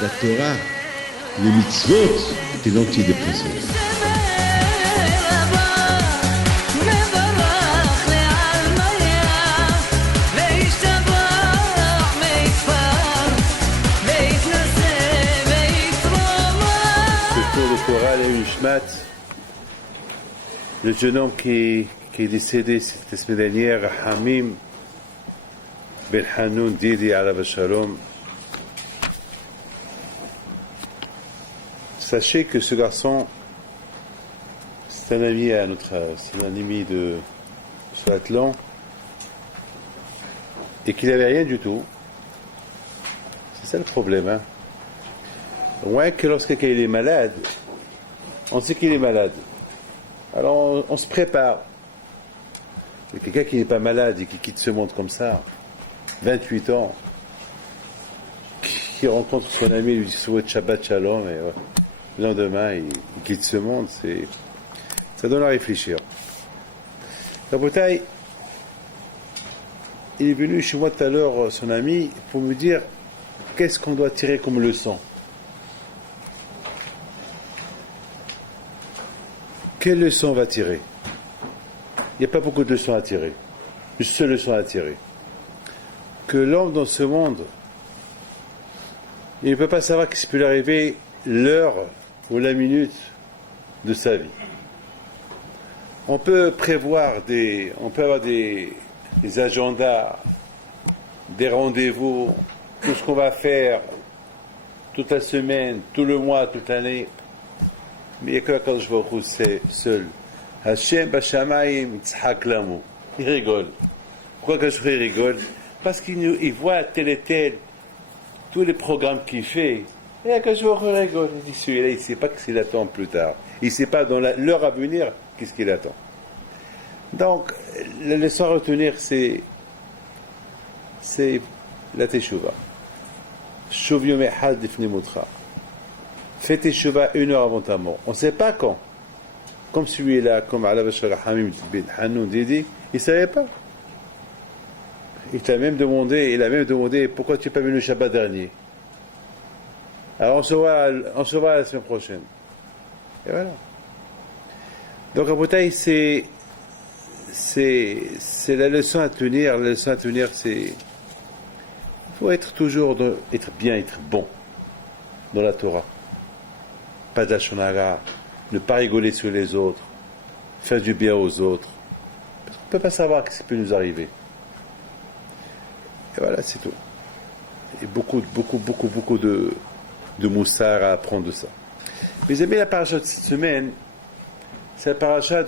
La Torah, les mitzvot, c'est l'antidépresseur. Le Torah, il y a une shmat. Le jeune homme qui est décédé cette semaine dernière, Hamim Ben Hanoun Didi Alav Shalom. Sachez que ce garçon, c'est un ami à c'est un ami de Soatlan, et qu'il n'avait rien du tout. C'est ça le problème, hein. Ouais, que lorsque quelqu'un est malade, on sait qu'il est malade. Alors on se prépare. Et quelqu'un qui n'est pas malade et qui quitte ce monde comme ça, 28 ans, qui rencontre son ami et lui dit souhaite Shabbat Shalom, et ouais, le lendemain il quitte ce monde, ça donne à réfléchir. Rabotai, il est venu chez moi tout à l'heure, son ami, pour me dire qu'est-ce qu'on doit tirer comme leçon. Quelle leçon on va tirer? Il n'y a pas beaucoup de leçons à tirer. Une seule leçon à tirer. Que l'homme dans ce monde, il ne peut pas savoir qu'est-ce qui peut lui arriver l'heure ou la minute de sa vie. On peut prévoir on peut avoir des agendas, des rendez-vous, tout ce qu'on va faire toute la semaine, tout le mois, toute l'année. Mais il n'y a que la Kadosh Baruch Hu, c'est seul. Hashem Bashamayim Tzhak Lamu. Il rigole. Pourquoi Kadosh Baruch Hu rigole? Parce qu'il voit tel et tel, tous les programmes qu'il fait. Et la Kadosh Baruch Hu rigole. Il dit celui-là, il ne sait pas ce qu'il attend plus tard. Il ne sait pas dans l'heure à venir qu'est-ce qu'il attend. Donc, la leçon à retenir, c'est la Teshuvah. Shuv Yom Echad Lifnei Motra. Fais Teshuvah 1 heure avant ta mort. On ne sait pas quand. Comme celui-là, comme Alav Shalom Hamim Ben Hanoun Didi, il ne savait pas. Il a même demandé pourquoi tu n'es pas venu le Shabbat dernier. Alors on se voit la semaine prochaine. Et voilà. Donc à Boutaï, c'est la leçon à tenir. La leçon à tenir, c'est il faut être toujours être bien, être bon dans la Torah. Pas d'achonara, ne pas rigoler sur les autres, faire du bien aux autres. Parce qu'on ne peut pas savoir ce qui peut nous arriver. Et voilà, c'est tout. Et beaucoup de moussard à apprendre de ça. Mes amis, la paracha de cette semaine, c'est la paracha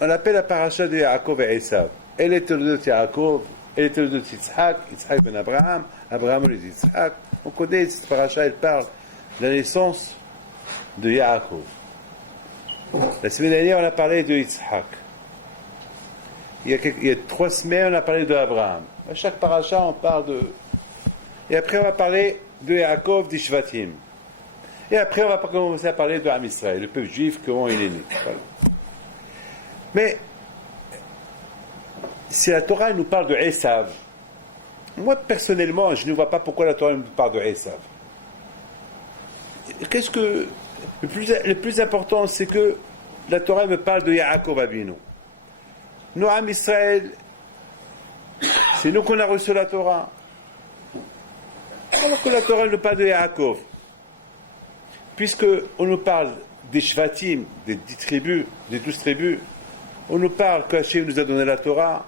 on l'appelle la paracha de Yaakov et Esav. Elle est le de Yaakov, elle est le de Yitzhak, Yitzhak ben Abraham, Abraham et Yitzhak. On connaît cette paracha, elle parle de la naissance de Yaakov. La semaine dernière, on a parlé de Yitzhak. Il y a 3 semaines, on a parlé de Abraham. À chaque paracha, on parle de... Et après, on va parler de Yaakov, d'Ishvatim. Et après, on va commencer à parler de Am Israël, le peuple juif, comment il est né. Voilà. Mais, si la Torah nous parle de Esav, moi, personnellement, je ne vois pas pourquoi la Torah nous parle de Esav. Qu'est-ce que... Le plus important, c'est que la Torah me parle de Yaakov Avinu. Nous, Am Israël, c'est nous qu'on a reçu la Torah. Alors que la Torah nous parle de Yaakov. Puisqu'on nous parle des Shvatim, des 10 tribus, des 12 tribus, on nous parle qu'Hachem nous a donné la Torah,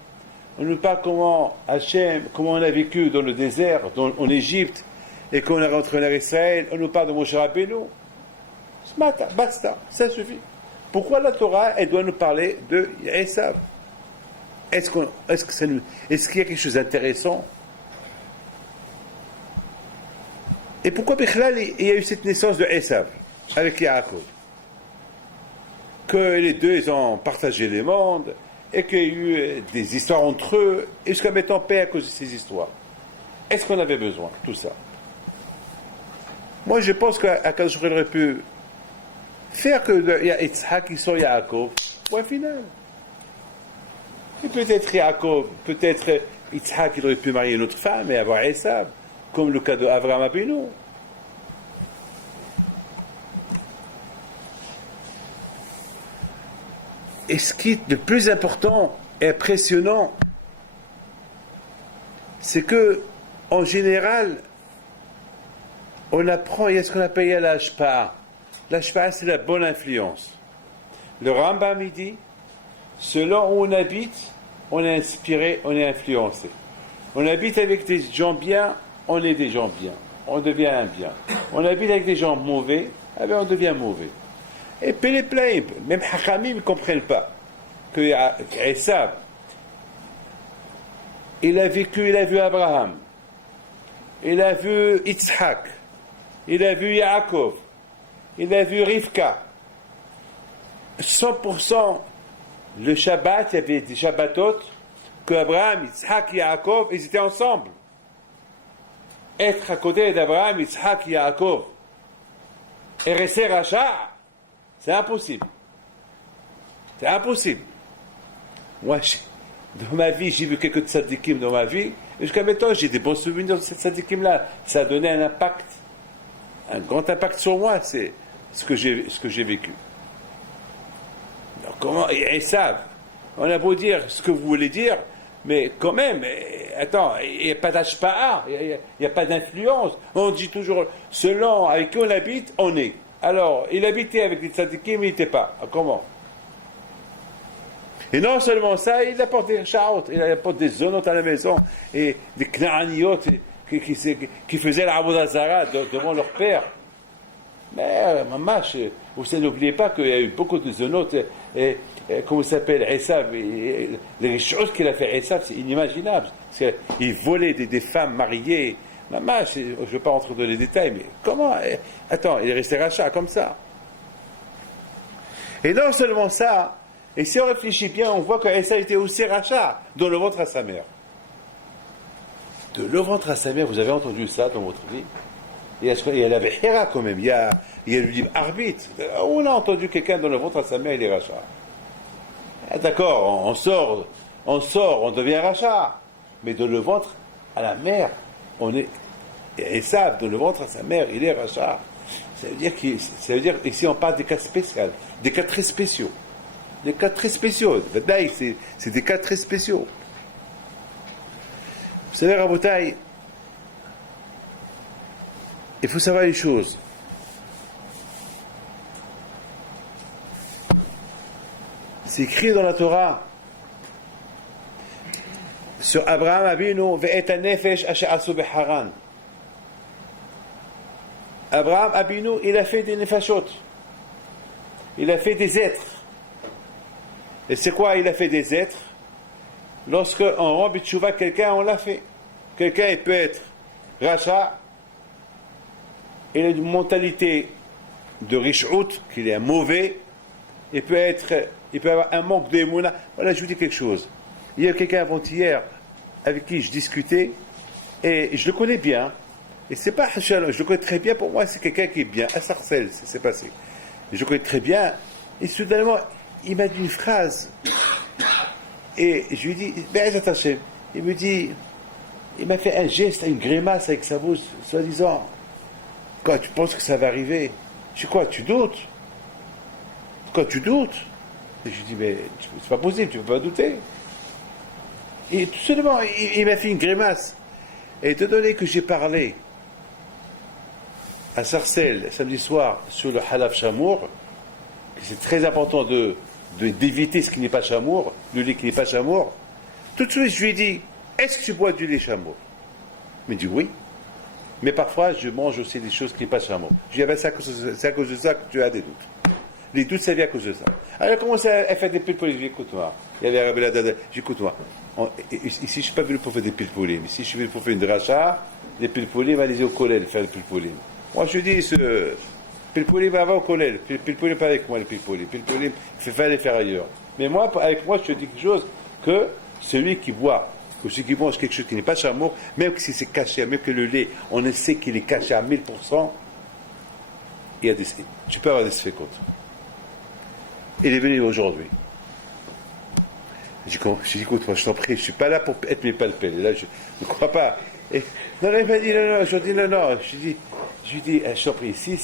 on nous parle comment on a vécu dans le désert, en Égypte, et qu'on est rentré en Israël, on nous parle de Moshe Rabbeinu. Ce matin, basta, ça suffit. Pourquoi la Torah, elle doit nous parler de Esav? Est-ce qu'il y a quelque chose d'intéressant? Et pourquoi Bichlal, il y a eu cette naissance de Esav avec Yaakov? Que les deux, ils ont partagé les mondes, et qu'il y a eu des histoires entre eux, et jusqu'à maintenant paix à cause de ces histoires. Est-ce qu'on avait besoin de tout ça? Moi, je pense qu'Akadosh aurait pu faire que Yitzhak qui soit Yaakov, point final. Et peut-être Yaakov, peut-être Yitzhak, il aurait pu marier une autre femme et avoir Esav, comme le cas d'Avraham Avinu. Et ce qui est le plus important et impressionnant, c'est que, en général, on apprend, il y a ce qu'on appelle l'ashpa'a. L'ashpa'a, c'est la bonne influence. Le Rambam, il dit, selon où on habite, on est inspiré, on est influencé. On habite avec des gens bien, on est des gens bien. On devient un bien. On habite avec des gens mauvais, eh bien on devient mauvais. Et puis les pleins, même Hachamim ne comprennent pas que Esav, il a vécu, il a vu Abraham, il a vu Yitzhak, il a vu Yaakov, il a vu Rivka. 100% le Shabbat, il y avait des Shabbatot que Abraham, Yitzhak et Yaakov, ils étaient ensemble. Être à côté d'Abraham, Yitzhak et Yaakov et rester Racha, c'est impossible. C'est impossible. Moi, dans ma vie, j'ai vu quelques tzadikim dans ma vie, et jusqu'à maintenant, j'ai des bons souvenirs de ces tzadikim-là. Ça a donné un impact, un grand impact sur moi, c'est ce que j'ai vécu. Donc, comment, ils savent. On a beau dire ce que vous voulez dire, mais quand même, attends, il n'y a pas d'ashpa'a, il n'y a pas d'influence. On dit toujours, selon avec qui on habite, on est. Alors, il habitait avec les tzadikim, mais il n'était pas. Comment? Et non seulement ça, il apporte des chaotes, il apporte des zonotes à la maison, et des knaaniot qui faisaient la Avodah devant leur père. Mais, maman, vous n'oubliez pas qu'il y a eu beaucoup de zonotes, et comment ça s'appelle, Esav, les choses qu'il a fait Esav, c'est inimaginable. Il volait des femmes mariées. Maman, je ne veux pas rentrer dans les détails, mais comment? Attends, il est resté rachat comme ça. Et non seulement ça, et si on réfléchit bien, on voit qu'Esav était aussi rachat dans le ventre à sa mère. De le ventre à sa mère, vous avez entendu ça dans votre vie? Et elle avait Héra quand même, il y a le livre Arbitre. On a entendu quelqu'un dans le ventre à sa mère, il est rachat. D'accord, on sort, on devient rachat. Mais dans le ventre à la mère, on est Esav, dans le ventre à sa mère, il est rachat. Ça veut dire ici on parle des cas spéciaux, des cas très spéciaux. Des cas très spéciaux. C'est des cas très spéciaux. Vous savez, Rabotai, il faut savoir une chose. C'est écrit dans la Torah sur Abraham Avinu ve'et hanefesh asher asu beharan. Abraham Avinu, il a fait des nefashot. Il a fait des êtres. Et c'est quoi il a fait des êtres? Lorsque on rend bitchouva quelqu'un, on l'a fait. Quelqu'un, il peut être rachat, il a une mentalité de richout, qu'il est un mauvais, il peut avoir un manque d'émouna. Voilà, je vous dis quelque chose. Il y a quelqu'un avant-hier avec qui je discutais, et je le connais bien, et c'est pas Hachal, je le connais très bien, pour moi c'est quelqu'un qui est bien, à Sarcelles, c'est passé. Je le connais très bien, et soudainement, il m'a dit une phrase, et je lui dis, il me dit, il m'a fait un geste, une grimace avec sa bouche, soi-disant, quoi, tu penses que ça va arriver? Je dis, quoi, tu doutes? Quoi, tu doutes? Et je lui dis, mais c'est pas possible, tu ne peux pas douter. Et tout simplement, il m'a fait une grimace. Et étant donné que j'ai parlé à Sarcelles samedi soir sur le halaf chamour, que c'est très important d'éviter ce qui n'est pas chamour, le lait qui n'est pas chamour, tout de suite je lui ai dit, est-ce que tu bois du lait chamour? Il m'a dit oui. Mais parfois, je mange aussi des choses qui ne sont pas chameau. Je lui ai dit, c'est à cause de ça que tu as des doutes. Les doutes, ça vient à cause de ça. Alors, elle a commencé à faire des pilpolim. Je lui ai dit, écoute-moi. Il y avait Rabbi Ladada. Je lui ai dit, écoute-moi. Ici, je ne suis pas venu pour faire des pilpolim. Ici, je suis venu pour faire une dracha les pilpoulim, allez au collège faire le pilpoulim. Moi, je dis, ce pilpoulim va au collège. Pilpoulim pas avec moi, le pilpoulim. Pilpoulim, il faut les faire ailleurs. Mais moi, avec moi, je te dis quelque chose que celui qui boit, ou celui qui mange quelque chose qui n'est pas chameau, même si c'est caché, même que le lait, on sait qu'il est caché à 1000%, tu peux avoir des sphécotes. Il est venu aujourd'hui. J'ai dit, écoute, moi, je t'en prie, je ne suis pas là pour être mes palpels. Et là, je ne crois pas. Et, non, il m'a dit, non, je dis, non. Je lui dis, je t'en prie, ici,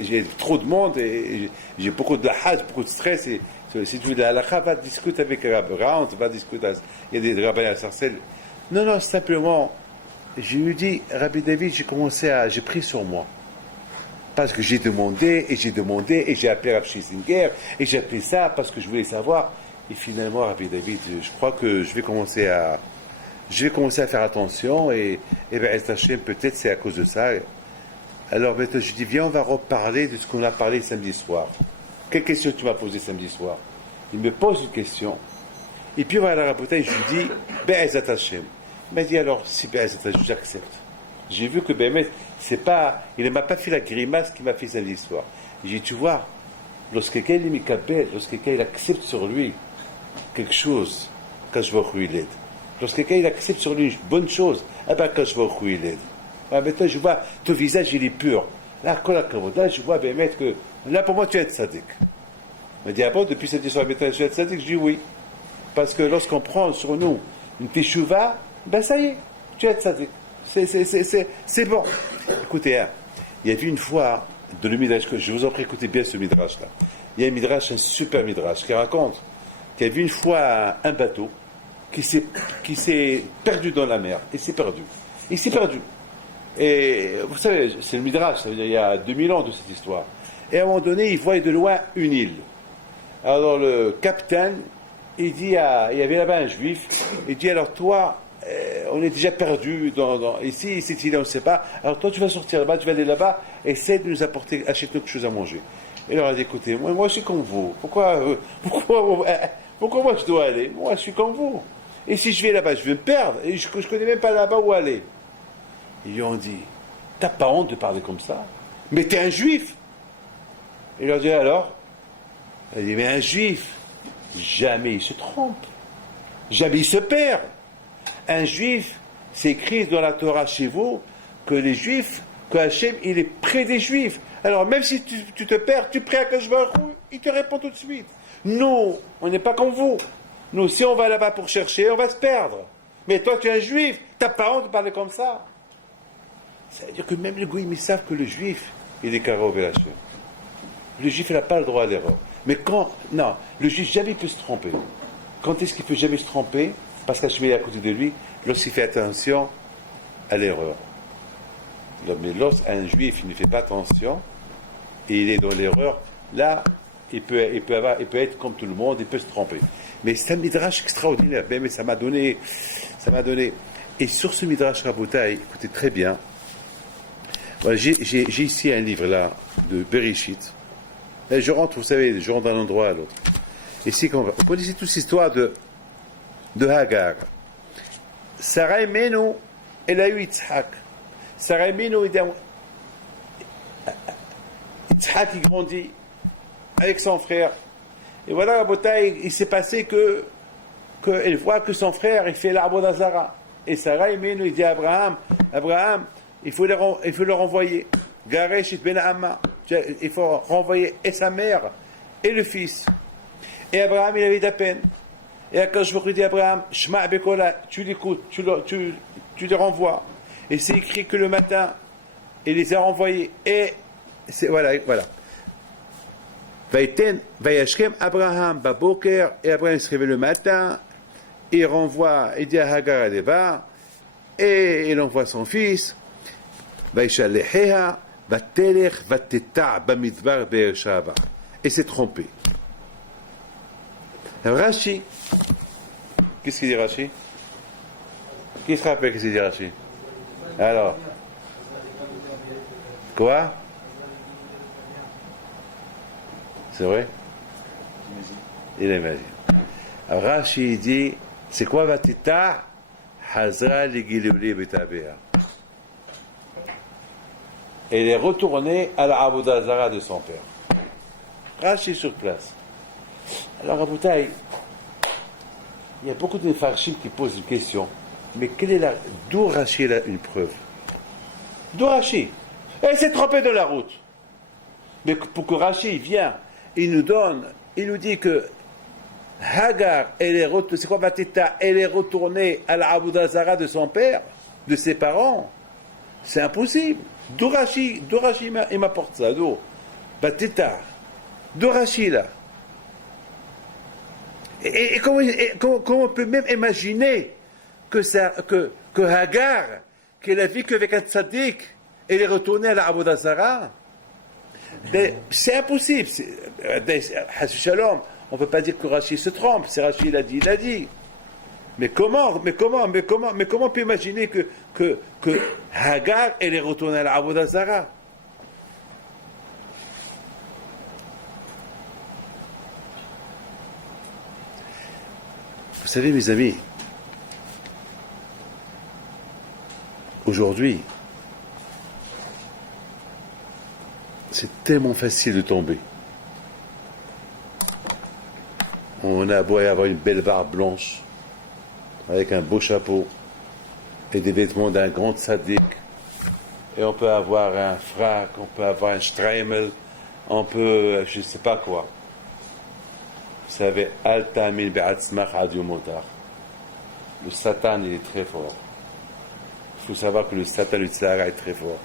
j'ai trop de monde, et j'ai beaucoup de hajj, beaucoup de stress, et si tu veux de la halakha, va discuter avec Rabbi Raoult, va discuter, il y a des rabbins à Sarcelles. Non, simplement, je lui dis, Rabbi David, j'ai pris sur moi. Parce que j'ai demandé, et j'ai appelé Rav Schlesinger, et j'ai appelé ça parce que je voulais savoir. Et finalement, Rabbi David, je crois que je vais commencer à faire attention, et peut-être c'est à cause de ça. Alors maintenant, je dis, viens, on va reparler de ce qu'on a parlé samedi soir. Quelle question tu m'as posée samedi soir? Il me pose une question, et puis voilà, la bouteille, je lui dis, Be'ezat Hashem. Il m'a dit, alors, si Be'ezat Hashem, j'accepte. J'ai vu que Bémet, il ne m'a pas fait la grimace qu'il m'a fait samedi soir. J'ai dit, tu vois, lorsque quelqu'un il accepte sur lui quelque chose, quand je vois où il est. Lorsque quelqu'un il accepte sur lui une bonne chose, quand je vois où il est. Maintenant, je vois, ton visage, il est pur. Là, je vois Bémet que, là, pour moi, tu es tzaddik. Il m'a dit, bon, depuis cette histoire, tu es tzaddik? Je dis oui. Parce que lorsqu'on prend sur nous une teshuva, ça y est, tu es tzaddik. C'est bon. Écoutez, il y a eu une fois, dans le Midrash, je vous en prie, écoutez bien ce Midrash-là. Il y a un Midrash, un super Midrash, qui raconte qu'il y a eu une fois un bateau qui s'est perdu dans la mer. Il s'est perdu. Et vous savez, c'est le Midrash, ça veut dire il y a 2000 ans de cette histoire. Et à un moment donné, il voit de loin une île. Alors le capitaine, il dit, il y avait là-bas un juif, il dit, alors toi, on est déjà perdu ici, cette île, on ne sait pas. Alors toi, tu vas sortir là-bas, tu vas aller là-bas, essaie de nous apporter, achète-nous quelque chose à manger. Et alors, il a dit, écoutez, moi, je suis comme vous. Pourquoi moi, je dois aller? Moi, je suis comme vous. Et si je vais là-bas, je vais me perdre. Et je ne connais même pas là-bas où aller. Ils lui ont dit, t'as pas honte de parler comme ça? Mais t'es un juif. Il leur dit, alors? Il dit, mais un juif, jamais il se trompe. Jamais il se perd. Un juif, c'est écrit dans la Torah chez vous que les juifs, que Hachem, il est près des juifs. Alors même si tu te perds, tu pries à Kadosh Baruch Hu, il te répond tout de suite. Nous, on n'est pas comme vous. Nous, si on va là-bas pour chercher, on va se perdre. Mais toi, tu es un juif, t'as pas honte de parler comme ça. Ça veut dire que même les goïms, ils savent que le juif, il est karo Hachem. Le juif, il n'a pas le droit à l'erreur. Mais non, le juif, jamais il peut se tromper. Quand est-ce qu'il peut jamais se tromper? Parce qu'Hachem est à côté de lui, lorsqu'il fait attention à l'erreur. Mais lorsqu'un juif il ne fait pas attention, et il est dans l'erreur, là, il peut être comme tout le monde, il peut se tromper. Mais c'est un midrash extraordinaire, mais ça m'a donné. Et sur ce midrash Rabotai, écoutez très bien, voilà, j'ai ici un livre là, de Bereshit. Là, je rentre, vous savez, je rentre d'un endroit à l'autre. Ici, vous connaissez toute cette histoire de Hagar. Sarah Menu, elle a eu Yitzhak. Sarah Menu, Yitzhak, il grandit avec son frère. Et voilà, la bataille, il s'est passé qu'elle voit que son frère, il fait l'arbre d'Azara. Et Sarah Menu, il dit à Abraham, il faut le renvoyer. Garesh ben Amma. Il faut renvoyer et sa mère et le fils. Et Abraham, il avait de la peine. Et quand je vous dis Abraham, Shma Bekola, tu l'écoutes, tu les renvoies. Et c'est écrit que le matin, il les a renvoyés. Et voilà. Vayashkem Abraham Baboker, et Abraham se réveille le matin, il renvoie, il dit à Hagar Adeba, et il envoie son fils. Vayshaleheha, Vatelech, Vateta, Bamidbar, Be'ershava. Et s'est trompé. Rashi, qu'est-ce qu'il dit Rashi? Qui se rappelle qu'est-ce qu'il dit Rashi? Alors, quoi? C'est vrai? Il imagine. Alors Rashi dit, c'est quoi Vatita? Hazra li Gileuli Betabea. elle est retournée à la Avodah Zara de son père. Rachi sur place. Alors, Raboutaï, il y a beaucoup de Mefarshim qui posent une question. Mais d'où Rachi a une preuve? D'où Rachi? Elle s'est trompée de la route. Mais pour que Rachi vienne, il nous dit que Hagar, c'est quoi Batita? Elle est retournée à la Avodah Zara de son père, de ses parents. C'est impossible. D'où Rachi il m'apporte ça? D'où Batita? D'où Rachi là? Et comment on peut même imaginer que Hagar, qu'elle a vécu avec un tzaddik, elle est retournée à la Avodah Zara? C'est impossible. Shalom, on ne peut pas dire que Rachi se trompe. C'est Rachi, il a dit. Mais comment on peut imaginer que Hagar, elle est retournée à la Avodah Zara? Vous savez, mes amis, aujourd'hui, c'est tellement facile de tomber. On a beau avoir une belle barbe blanche, avec un beau chapeau, et des vêtements d'un grand tzaddik, et on peut avoir un frac, on peut avoir un streimel, on peut, je ne sais pas quoi. Vous savez, Al-Tamin Be'atzmach Ad Yom Motar. Le Satan, il est très fort. Il faut savoir que le Satan, le Tzara, est très fort.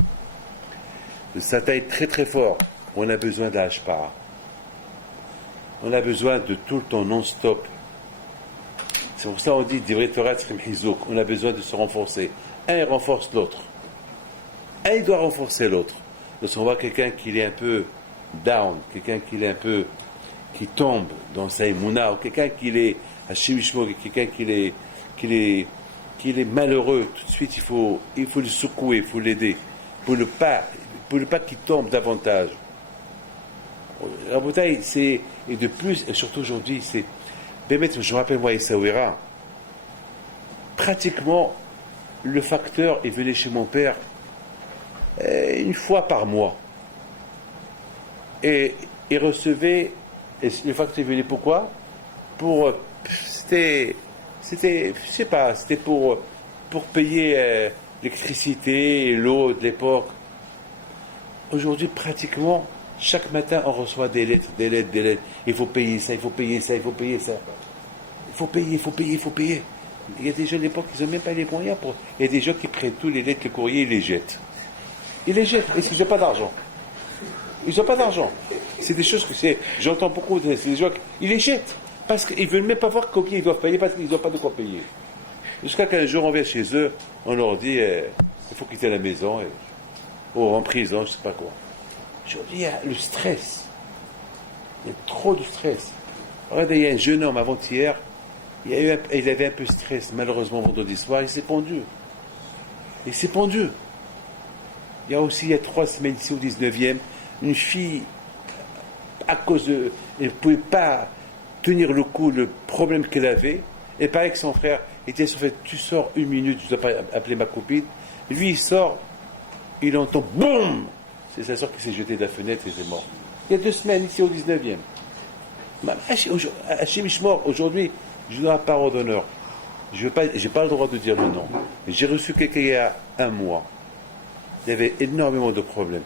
Le Satan est très très fort. On a besoin de la hashpara. On a besoin de tout le temps non-stop. C'est pour ça qu'on dit Divrei Torah Tzrim Hizouk. On a besoin de se renforcer. Un renforce l'autre. Un il doit renforcer l'autre. Lorsqu'on voit quelqu'un qui est un peu down, quelqu'un qui est un peu qui tombe dans sa émouna, ou quelqu'un qui est Hashim Yishmor, quelqu'un qui est malheureux, tout de suite il faut le secouer, il faut l'aider, pour ne pas qu'il tombe davantage. La bouteille, et de plus, et surtout aujourd'hui, je me rappelle moi Essaouira, pratiquement le facteur est venu chez mon père une fois par mois, et il recevait. Et le facteur est venu pourquoi? C'était pour payer l'électricité et l'eau de l'époque. Aujourd'hui, pratiquement, chaque matin, on reçoit des lettres. Il faut payer ça, il faut payer ça. Il faut payer. Il y a des gens à l'époque qui n'ont même pas les moyens pour. Il y a des gens qui prennent tous les lettres, les courriers, ils les jettent. Et ils n'ont pas d'argent. Ils n'ont pas d'argent. C'est des choses j'entends beaucoup, c'est des gens ils les jettent. Parce qu'ils ne veulent même pas voir combien ils doivent payer, parce qu'ils n'ont pas de quoi payer. Jusqu'à qu'un jour on vient chez eux, on leur dit il faut quitter la maison, ou en prison, je ne sais pas quoi. Aujourd'hui, il y a le stress. Il y a trop de stress. Regardez, il y a un jeune homme avant-hier, il avait un peu de stress, malheureusement vendredi soir, il s'est pendu. Il y a 3 semaines ici au 19e, une fille, à cause de. Elle ne pouvait pas tenir le coup, le problème qu'elle avait. Et pareil que son frère était sur fait, tu sors 1 minute, je ne dois pas appeler ma copine. Lui, il sort, il entend boum. C'est sa soeur qui s'est jetée de la fenêtre et c'est mort. Il y a 2 semaines ici au 19e. Hashim Yishmor, aujourd'hui, je donne la parole d'honneur. Je n'ai pas le droit de dire le nom. J'ai reçu quelqu'un il y a 1 mois. Il y avait énormément de problèmes.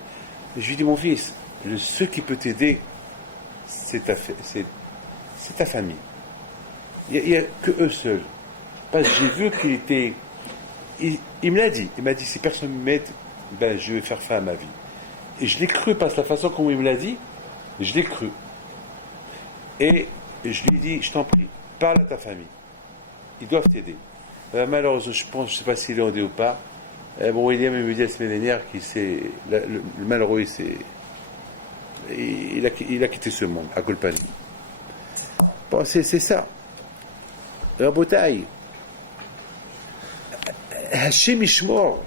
Je lui dis, mon fils, ce qui peut t'aider, c'est ta famille. Il n'y a que eux seuls. Parce que j'ai vu qu'il était. Il me l'a dit. Il m'a dit, si personne ne m'aide, je vais faire fin à ma vie. Et je l'ai cru, parce que la façon comme il me l'a dit, je l'ai cru. Et je lui ai dit, je t'en prie, parle à ta famille. Ils doivent t'aider. Malheureusement, je ne sais pas s'il est aidé ou pas. William me dit la semaine dernière qu'il le malheureux, il a quitté ce monde, à Colpani. Bon, c'est ça. Rabotaï. Hashim Yishmor.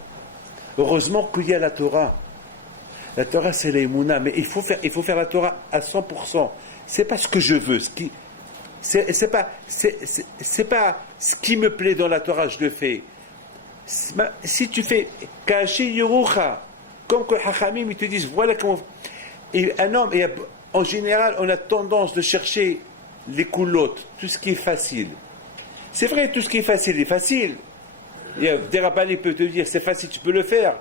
Heureusement qu'il y a la Torah. La Torah, c'est l'Emouna, mais il faut faire la Torah à 100%. C'est pas ce que je veux. C'est pas ce qui me plaît dans la Torah, je le fais. Si tu fais Kashi Yerucha, comme que Hachamim, ils te disent, voilà comment... Et un homme, en général, on a tendance de chercher les coulottes, tout ce qui est facile. C'est vrai, tout ce qui est facile est facile. Il y a des rabbins qui peuvent te dire, c'est facile, tu peux le faire.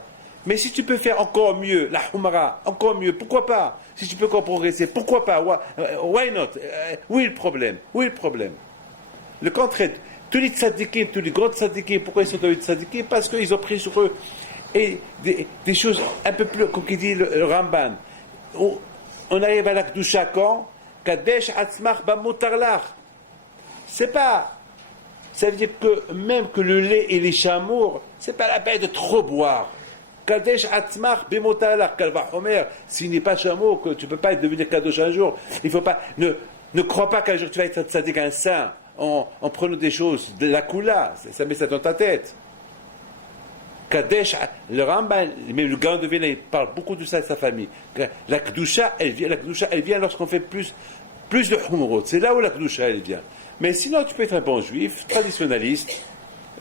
Mais si tu peux faire encore mieux, la humra, encore mieux, pourquoi pas? Si tu peux encore progresser, pourquoi pas? Why not? Où est le problème? Où est le problème? Le contraire, tous les tzadikim, tous les grands tzadikim, pourquoi ils sont devenus tzadikim? Parce qu'ils ont pris sur eux et des choses un peu plus, comme dit le Ramban. On arrive à la Kedusha quand? Kadesh atzmach bamutarlach. C'est pas. Ça veut dire que même que le lait et les chamours, c'est pas la peine de trop boire. Kadesh atzmach bamutarlach. Kalva Omer, s'il n'est pas chameau, que tu peux pas devenir kadosh un jour. Il faut pas. Ne crois pas qu'un jour tu vas être tzadik, un saint, en prenant des choses, de la kula. Ça met ça dans ta tête. Kadesh, le Ramban, même le Gaon de Vilna, il parle beaucoup de ça avec sa famille. La Kedusha, elle vient lorsqu'on fait plus de humrot. C'est là où la Kedusha, elle vient. Mais sinon, tu peux être un bon juif, traditionnaliste,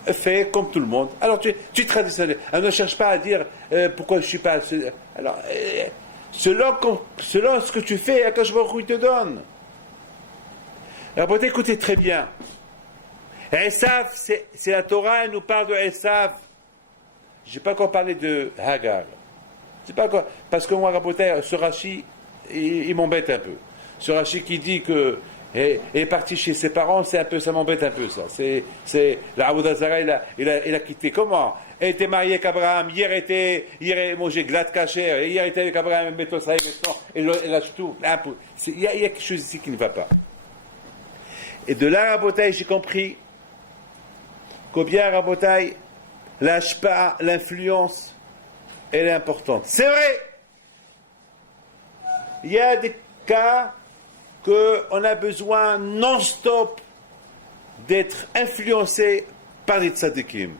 fait comme tout le monde. Alors, tu es traditionnaliste. Alors, ne cherche pas à dire pourquoi je ne suis pas... Alors, selon ce que tu fais, Akash Baruch Hu, il te donne. Alors, pour t'écouter très bien. Esav, c'est la Torah, elle nous parle de Esav. Je n'ai pas encore parlé de Hagar. C'est pas encore, parce que moi, ce Rashi, il m'embête un peu. Ce Rashi qui dit que est parti chez ses parents, ça m'embête un peu ça. C'est la Avodah Zara, il a quitté. Comment? Elle était mariée avec Abraham. Hier, il mangeait glad kasher. Hier, il était avec Abraham, Betosai, maintenant, et lâche tout. Il y a quelque chose ici qui ne va pas. Et de là, Rabotai, j'ai compris combien Rabotai, l'ashpa, l'influence, elle est importante. C'est vrai. Il y a des cas qu'on a besoin non-stop d'être influencé par les tzadikim.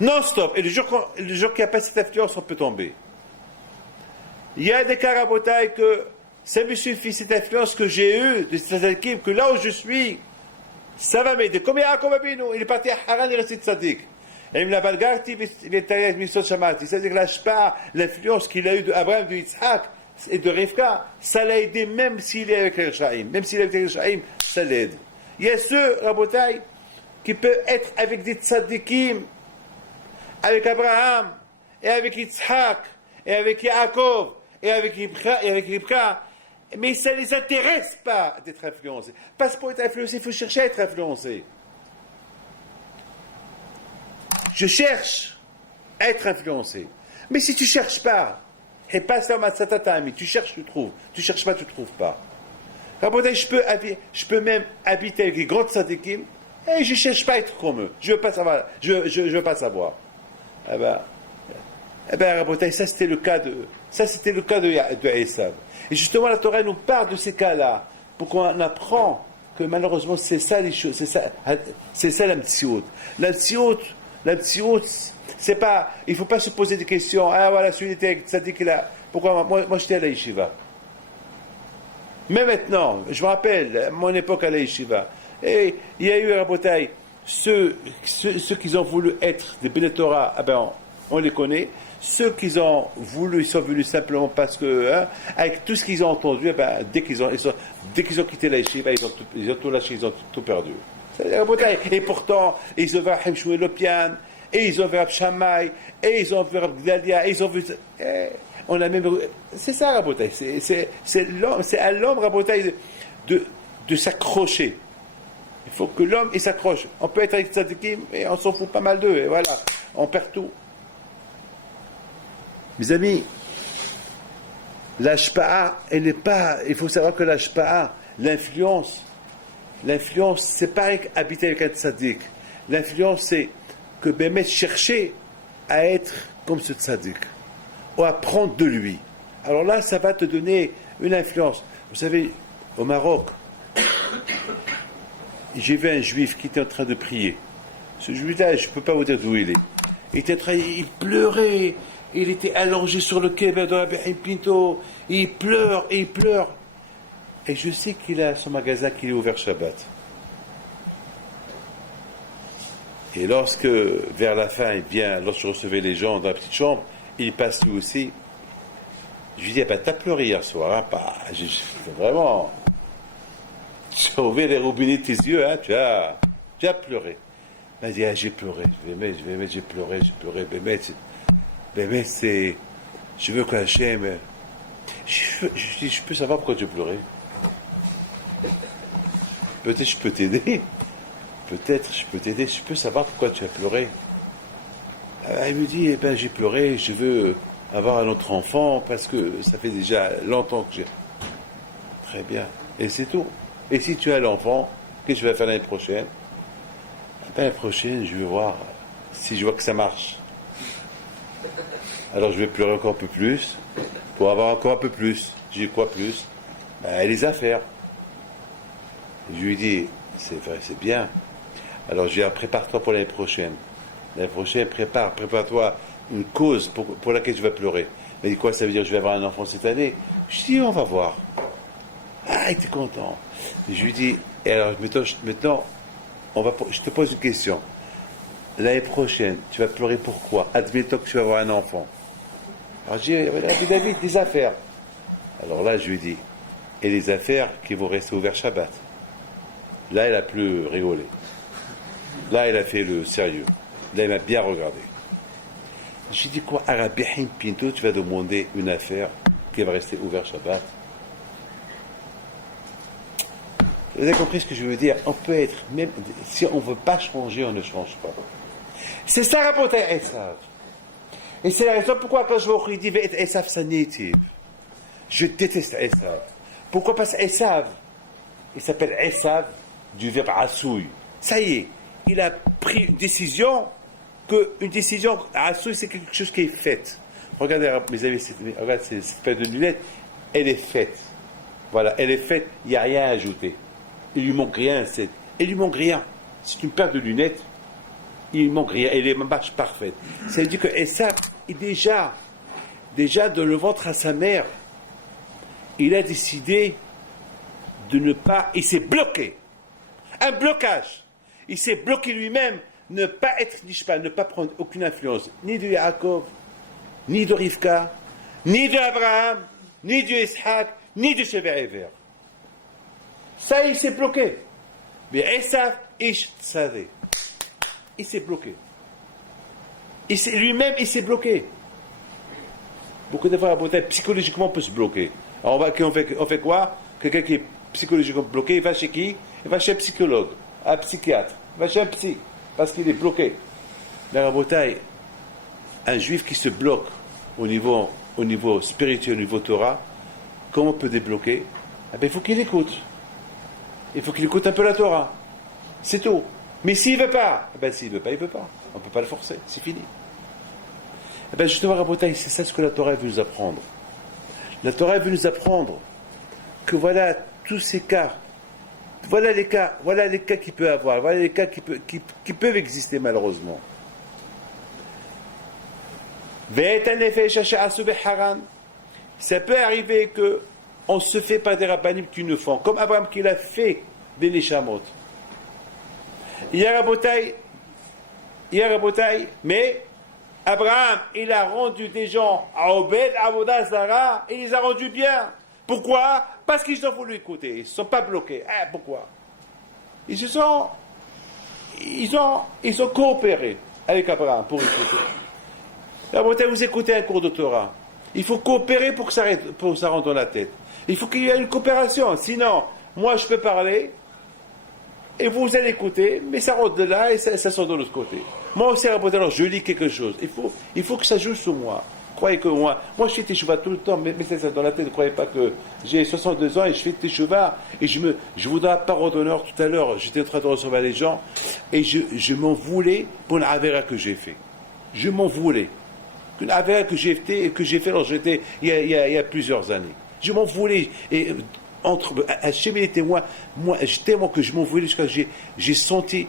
Non-stop. Et le jour qu'il n'y a pas cette influence, on peut tomber. Il y a des cas, Rabotai, que ça me suffit, cette influence que j'ai eue de tzadikim, que là où je suis, ça va m'aider. Comme Yaakov Abinu, il est parti à Haran, il est resté tzaddik. Et il m'a balgarti, c'est-à-dire que l'ashpa, l'influence qu'il a eue d'Abraham, de Yitzhak et de Rivka, ça l'a aidé même s'il est avec les Rishaïm. Même s'il est avec les Rishaïm, ça l'aide. Il y a ceux, Rabotai, qui peuvent être avec des tzaddikim, avec Abraham, et avec Yitzhak, et avec Yaakov, et avec Rivka, mais ça ne les intéresse pas d'être influencés. Parce que pour être influencé, il faut chercher à être influencé. Je cherche à être influencé. Mais si tu ne cherches pas, et pas ça, tu cherches, tu trouves. Tu ne cherches pas, tu ne trouves pas. Je peux même habiter avec les grands tzadikim, et je ne cherche pas à être comme eux. Je ne veux pas savoir. Je veux pas savoir. Rabotai, ça c'était le cas de Esav. Et justement, la Torah nous parle de ces cas-là, pour qu'on apprend que malheureusement, c'est ça les choses, c'est ça la mtsiout. La mtsiout, c'est pas, il ne faut pas se poser des questions. Ah voilà, celui était avec Tzadik là. Pourquoi moi j'étais à la yeshiva. Mais maintenant, je me rappelle, à mon époque à la yeshiva, et il y a eu, Rabotai, ceux qui ont voulu être des Bnei Torah, on les connaît. Ceux qui ont voulu, ils sont venus simplement parce que, avec tout ce qu'ils ont entendu, dès qu'ils ont quitté la yeshiva, ils ont tout lâché, ils ont tout perdu. Et pourtant, ils ont vu Hemshoué Lopian, et ils ont vu Shammai, et ils ont vu Gdalia, et ils ont vu. On a même. C'est ça, Rabotai. C'est à l'homme, Rabotai, de s'accrocher. Il faut que l'homme il s'accroche. On peut être avec tzadikim, et on s'en fout pas mal d'eux, et voilà, on perd tout. Mes amis, l'ashpa'a, elle n'est pas. Il faut savoir que l'ashpa'a, l'influence, c'est pareil qu'habiter avec un tzaddik. L'influence, c'est que Bémet chercher à être comme ce tzaddik, ou à prendre de lui. Alors là, ça va te donner une influence. Vous savez, au Maroc, j'ai vu un juif qui était en train de prier. Ce juif-là, je ne peux pas vous dire d'où il est. Il pleurait. Il était allongé sur le quai de Rabbi Pinto. Il pleure. Et je sais qu'il a son magasin qui est ouvert Shabbat. Et vers la fin, lorsque je recevais les gens dans la petite chambre, il passe lui aussi. Je lui dis, t'as pleuré hier soir, hein, vraiment, tu as ouvert les robinets de tes yeux, hein, tu as pleuré. Il m'a dit, j'ai pleuré, j'ai pleuré, mais c'est, je veux que Hachem, je dis, je peux savoir pourquoi tu as pleuré. Peut-être je peux t'aider, je peux savoir pourquoi tu as pleuré. Il me dit, j'ai pleuré, je veux avoir un autre enfant parce que ça fait déjà longtemps que j'ai. Très bien. Et c'est tout. Et si tu as l'enfant, qu'est-ce que tu vas faire l'année prochaine? L'année prochaine, je vais voir si je vois que ça marche. Alors je vais pleurer encore un peu plus pour avoir encore un peu plus. J'ai dit quoi plus? Les affaires. Je lui ai dit, c'est vrai, c'est bien. Alors je lui ai dit, prépare-toi pour l'année prochaine. L'année prochaine, prépare-toi une cause pour laquelle tu vas pleurer. Mais quoi, ça veut dire que je vais avoir un enfant cette année? Je dis, on va voir. Il était content. Je lui dis, et alors maintenant je te pose une question. L'année prochaine, tu vas pleurer pourquoi? Admettons que tu vas avoir un enfant. Alors je dis, David, des affaires. Alors là, je lui dis, et les affaires qui vont rester ouvertes Shabbat. Là, il a plus rigolé. Là, il a fait le sérieux. Là, il m'a bien regardé. J'ai dit quoi? Arabihin Pinto, tu vas demander une affaire qui va rester ouverte Shabbat. Vous avez compris ce que je veux dire? On peut être, même si on ne veut pas changer, on ne change pas. C'est ça, rapporter Esav. Et c'est la raison pourquoi quand je vois dit Esav Sanitiv, je déteste Esav. Pourquoi? Parce qu'Esav, il s'appelle Esav du verbe Asouy. Ça y est, il a pris une décision. Une décision Asouy, c'est quelque chose qui est fait. Regardez, mes amis, regarde cette paire de lunettes, elle est faite. Voilà, elle est faite, il n'y a rien à ajouter. Il lui manque rien, il lui manque rien. C'est une paire de lunettes, il lui manque rien, elle est marche parfaite. Ça veut dire que Esav est déjà dans le ventre à sa mère, il a décidé de ne pas, il s'est bloqué. Un blocage. Il s'est bloqué lui-même, ne pas être Nishpa, ne pas prendre aucune influence, ni de Yaakov, ni de Rivka, ni de Abraham, ni de Ishaq, ni de Shever. Ça, il s'est bloqué. Mais Esav, Ish Tzadé. Il s'est bloqué. Lui-même, il s'est bloqué. Beaucoup de fois, psychologiquement, on peut se bloquer. Alors, on fait quoi? Quelqu'un qui est psychologiquement bloqué, il va chez qui? Il va chez un psychologue, un psychiatre, il va chez un psy, parce qu'il est bloqué. La rabotaille, un juif qui se bloque au niveau spirituel, au niveau Torah, comment on peut débloquer? Il faut qu'il écoute. Il faut qu'il écoute un peu la Torah. C'est tout. Mais s'il ne veut pas, s'il ne veut pas, il ne veut pas. On ne peut pas le forcer, c'est fini. Justement, rabotaille, c'est ça ce que la Torah veut nous apprendre. La Torah veut nous apprendre que voilà tous ces cas, voilà les cas qu'il peut avoir, voilà les cas qui peuvent exister malheureusement. Ça peut arriver que on se fait par des rabbanim qui ne font, comme Abraham qui l'a fait des Neshamot. Il y a Rabotai, mais Abraham, il a rendu des gens à Obed, à Avodah Zara, et il les a rendus bien. Pourquoi? Parce qu'ils ont voulu écouter, ils ne sont pas bloqués. Pourquoi? Ils ont coopéré avec Abraham pour écouter. Rabotai, vous écoutez un cours de Torah. Il faut coopérer pour que ça rentre dans la tête. Il faut qu'il y ait une coopération. Sinon, moi je peux parler, et vous allez écouter, mais ça rentre de là et ça sort de l'autre côté. Moi aussi, alors je lis quelque chose. Il faut que ça joue sur moi. Croyez que moi je fais teshuva tout le temps, mais c'est ça dans la tête. Ne croyez pas que j'ai 62 ans et je fais teshuva et je vous donne la parole d'honneur tout à l'heure. J'étais en train de recevoir les gens et je m'en voulais pour l'avera que j'ai fait. Je m'en voulais. Une avera que j'ai fait alors il y a plusieurs années. Je m'en voulais et entre Hachem et moi, tellement que je m'en voulais jusqu'à j'ai senti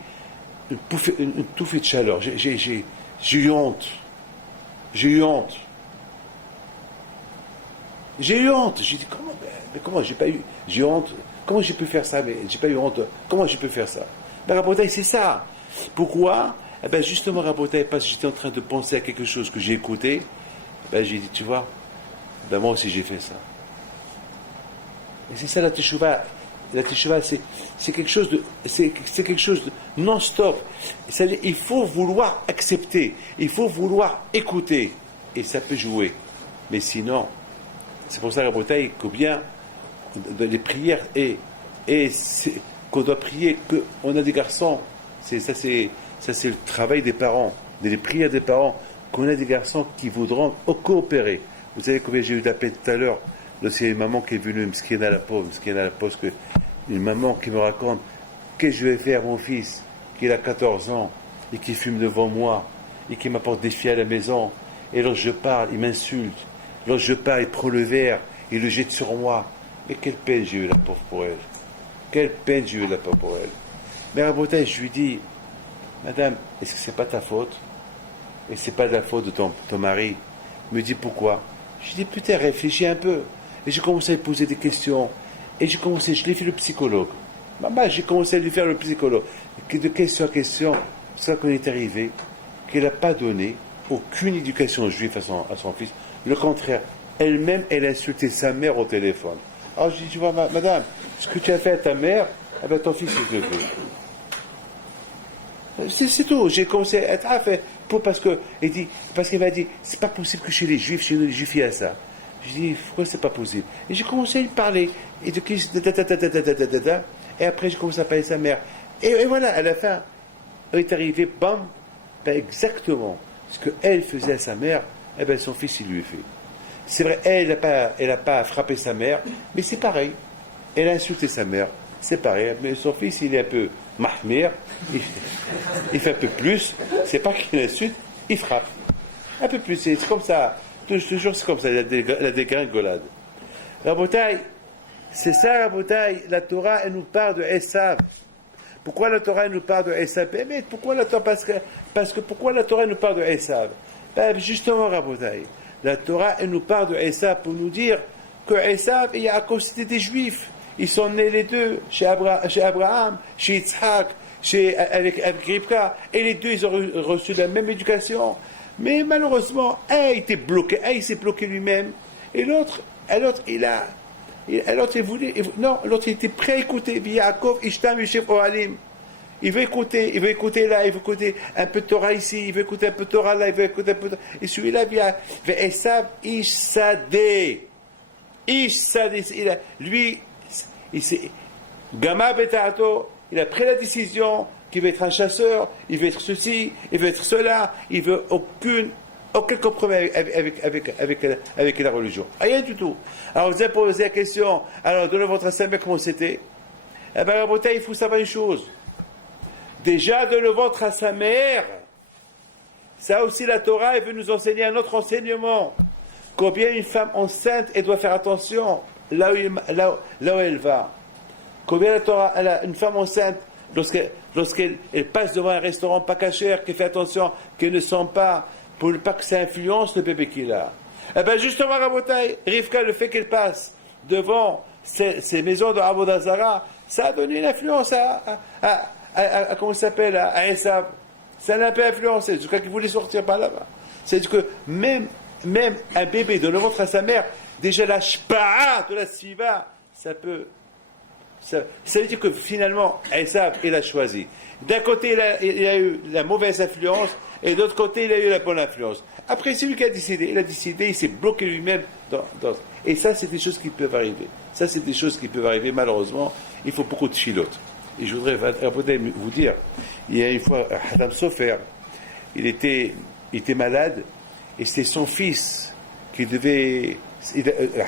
une touffée de chaleur. J'ai eu honte. J'ai eu honte. J'ai dit comment j'ai honte. Comment j'ai pu faire ça? Mais j'ai pas eu honte. Comment j'ai pu faire ça? Rabotai, c'est ça. Pourquoi? Justement, Rabotai, parce que j'étais en train de penser à quelque chose que j'ai écouté. Ben, j'ai dit, tu vois, ben moi aussi j'ai fait ça. Et c'est ça la teshuva. La teshuva, c'est quelque chose de non-stop. C'est-à-dire, il faut vouloir accepter, il faut vouloir écouter, et ça peut jouer. Mais sinon, c'est pour ça la bataille qu'au bien, les prières qu'on doit prier, qu'on a des garçons. Ça c'est le travail des parents, des prières des parents, qu'on a des garçons qui voudront coopérer. Vous savez combien j'ai eu d'appels tout à l'heure, lorsqu'il y a une maman qui est venue, m'skina à la pauvre, une maman qui me raconte, qu'est-ce que je vais faire mon fils, qui a 14 ans, et qui fume devant moi, et qui m'apporte des filles à la maison, et lorsque je parle, il m'insulte, lorsque je parle, il prend le verre, il le jette sur moi. Et quelle peine j'ai eu la pauvre pour elle. Quelle peine j'ai eu la pauvre pour elle. Mais à Bretagne, je lui dis, madame, est-ce que c'est pas ta faute? Et c'est pas la faute de ton mari? Il me dit pourquoi? Je dis putain, réfléchis un peu. Et j'ai commencé à lui poser des questions. Et je l'ai fait le psychologue. Maman, j'ai commencé à lui faire le psychologue. De question à question, c'est ça qu'on est arrivé, qu'elle n'a pas donné aucune éducation juive à son fils. Le contraire, elle-même, elle a insulté sa mère au téléphone. Alors je dis, tu vois, madame, ce que tu as fait à ta mère, eh ben, ton fils, il le fait. C'est tout. J'ai commencé à être fait parce qu'il m'a dit, c'est pas possible que chez les juifs, il y a ça. Je dis, pourquoi c'est pas possible? Et j'ai commencé à lui parler. Et après, j'ai commencé à parler de sa mère. Et voilà, à la fin, elle est arrivée, bam, ben exactement ce qu'elle faisait à sa mère, eh ben son fils, il lui a fait. C'est vrai, elle n'a pas frappé sa mère, mais c'est pareil. Elle a insulté sa mère, c'est pareil. Mais son fils, il est un peu mahmir, il fait un peu plus. C'est pas qu'il insulte, il frappe. Un peu plus, c'est comme ça. Toujours c'est comme ça, la dégringolade. La bataille, c'est ça la bataille. La Torah, elle nous parle de Esav. Pourquoi la Torah, elle nous parle de Esav? Mais pourquoi la Torah? Parce que pourquoi la Torah, elle nous parle de Esav? Ben, justement, la bataille. La Torah, elle nous parle de Esav pour nous dire que Esav et Yaakov, c'était des Juifs. Ils sont nés les deux, chez Abraham, chez Yitzhak, avec Rivka, et les deux, ils ont reçu la même éducation. Mais malheureusement, un était bloqué, il s'est bloqué lui-même, et l'autre, l'autre était prêt à écouter. Yaakov, Ishtam, Yosef, Ohalim. Il veut écouter là, il veut écouter un peu de Torah ici, il veut écouter un peu de Torah là, il veut écouter un peu de... Et celui-là vient, Esav, Ish Sadeh, lui, Gama Betato, il a pris la décision qu'il veut être un chasseur, il veut être ceci, il veut être cela, il veut aucun compromis avec la religion. Rien du tout. Alors vous avez posé la question, alors donnez votre assembée comment c'était. Eh bien, la bataille, il faut savoir une chose. Déjà de le ventre à sa mère, ça aussi la Torah, elle veut nous enseigner un autre enseignement. Combien une femme enceinte, elle doit faire attention là où elle va. Combien la Torah, une femme enceinte, lorsqu'elle passe devant un restaurant pas cachère, qu'elle fait attention qu'elle ne sent pas, pour pas que ça influence le bébé qu'il a. Eh bien justement, Rabotai, Rivka, le fait qu'elle passe devant ces maisons de Avodah Zara, ça a donné une influence à comment ça s'appelle, à Esav. Ça l'a un peu influencé, jusqu'à qu'il voulait sortir par là-bas. C'est-à-dire que même un bébé de le ventre à sa mère, déjà la shpa'a de la siva, ça veut dire que finalement, Esav, il a choisi. D'un côté, il a eu la mauvaise influence, et de l'autre côté, il a eu la bonne influence. Après, c'est lui qui a décidé. Il s'est bloqué lui-même. Et ça, c'est des choses qui peuvent arriver. Malheureusement. Il faut beaucoup de chilotes. Et je voudrais vous dire, il y a une fois, Hatam Sofer, il était malade, et c'était son fils qui devait...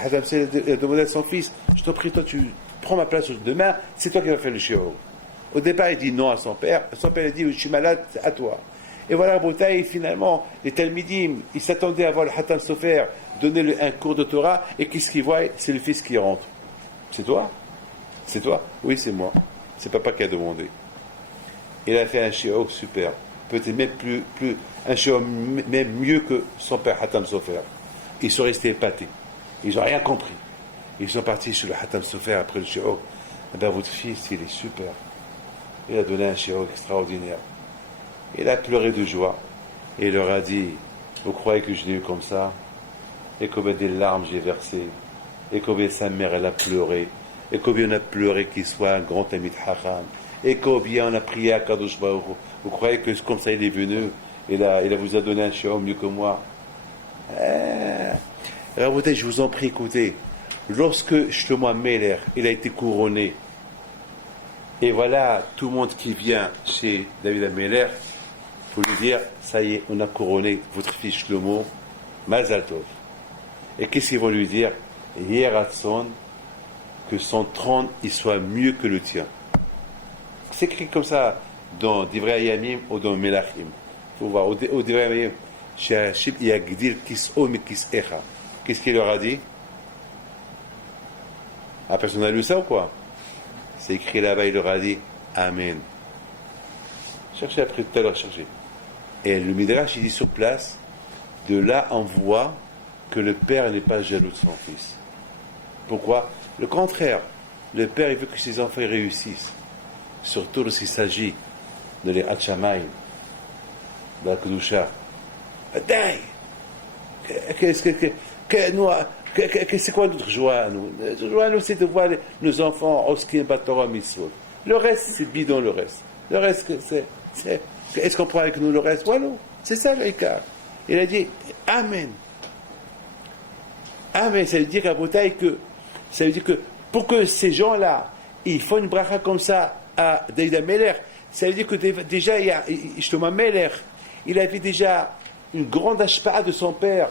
Hatam Sofer a demandé à son fils, je t'en prie, toi, tu prends ma place demain, c'est toi qui vas faire le shiur. Au départ, il dit non à son père. Son père a dit, je suis malade, c'est à toi. Et voilà, la bataille, finalement, les Talmidim, ils s'attendaient à voir le Hatam Sofer donner un cours de Torah, et qu'est-ce qu'ils voient? C'est le fils qui rentre. C'est toi? C'est toi? Oui, c'est moi. C'est papa qui a demandé. Il a fait un shiur super. Peut-être même un shiur même mieux que son père Hatam Sofer. Ils sont restés épatés. Ils n'ont rien compris. Ils sont partis sur le Hatam Sofer après le shiur. Eh bien, votre fils, il est super. Il a donné un shiur extraordinaire. Il a pleuré de joie. Et il leur a dit, vous croyez que je l'ai eu comme ça? et combien de larmes j'ai versées, et combien sa mère elle a pleuré, et combien on a pleuré qu'il soit un grand ami de Hacham, et combien on a prié à Kadosh Baruch Hu. Vous croyez que comme ça il est venu, il vous a donné un shiur mieux que moi? Raboté, je vous en prie, écoutez, lorsque Shlomo HaMelech, il a été couronné, et voilà, tout le monde qui vient chez David HaMelech, il faut lui dire, ça y est, on a couronné votre fils Shlomo, Mazal Tov. Et qu'est-ce qu'ils vont lui dire? Yeratzon, que son trône, il soit mieux que le tien. C'est écrit comme ça dans Divrei Hayamim ou dans Melachim. Il faut voir, au Divrei Hayamim, chez Hashim, il y a Gdil Kis'o Mikis'echa. Qu'est-ce qu'il leur a dit? Ah, personne n'a lu ça ou quoi? C'est écrit là-bas, il leur a dit Amen. Cherchez après tout à l'heure, cherchez. Et le Midrash, il dit sur place, de là on voit que le père n'est pas jaloux de son fils. Pourquoi? Le contraire. Le père, il veut que ses enfants réussissent. Surtout lorsqu'il s'agit de les Hatchamayim, de la Kedusha. C'est quoi notre joie à nous? Notre joie à nous, c'est de voir nos enfants Oskin Batora Mitzvot. Le reste, c'est bidon, le reste. Le reste, est-ce qu'on prend avec nous le reste? Voilà. C'est ça le écart. Il a dit Amen. Amen, ça veut dire à Botaï ça veut dire que pour que ces gens-là, ils font une bracha comme ça à David HaMelech, ça veut dire que déjà, il y a Shlomo HaMelech, il avait déjà une grande ashpa'a de son père,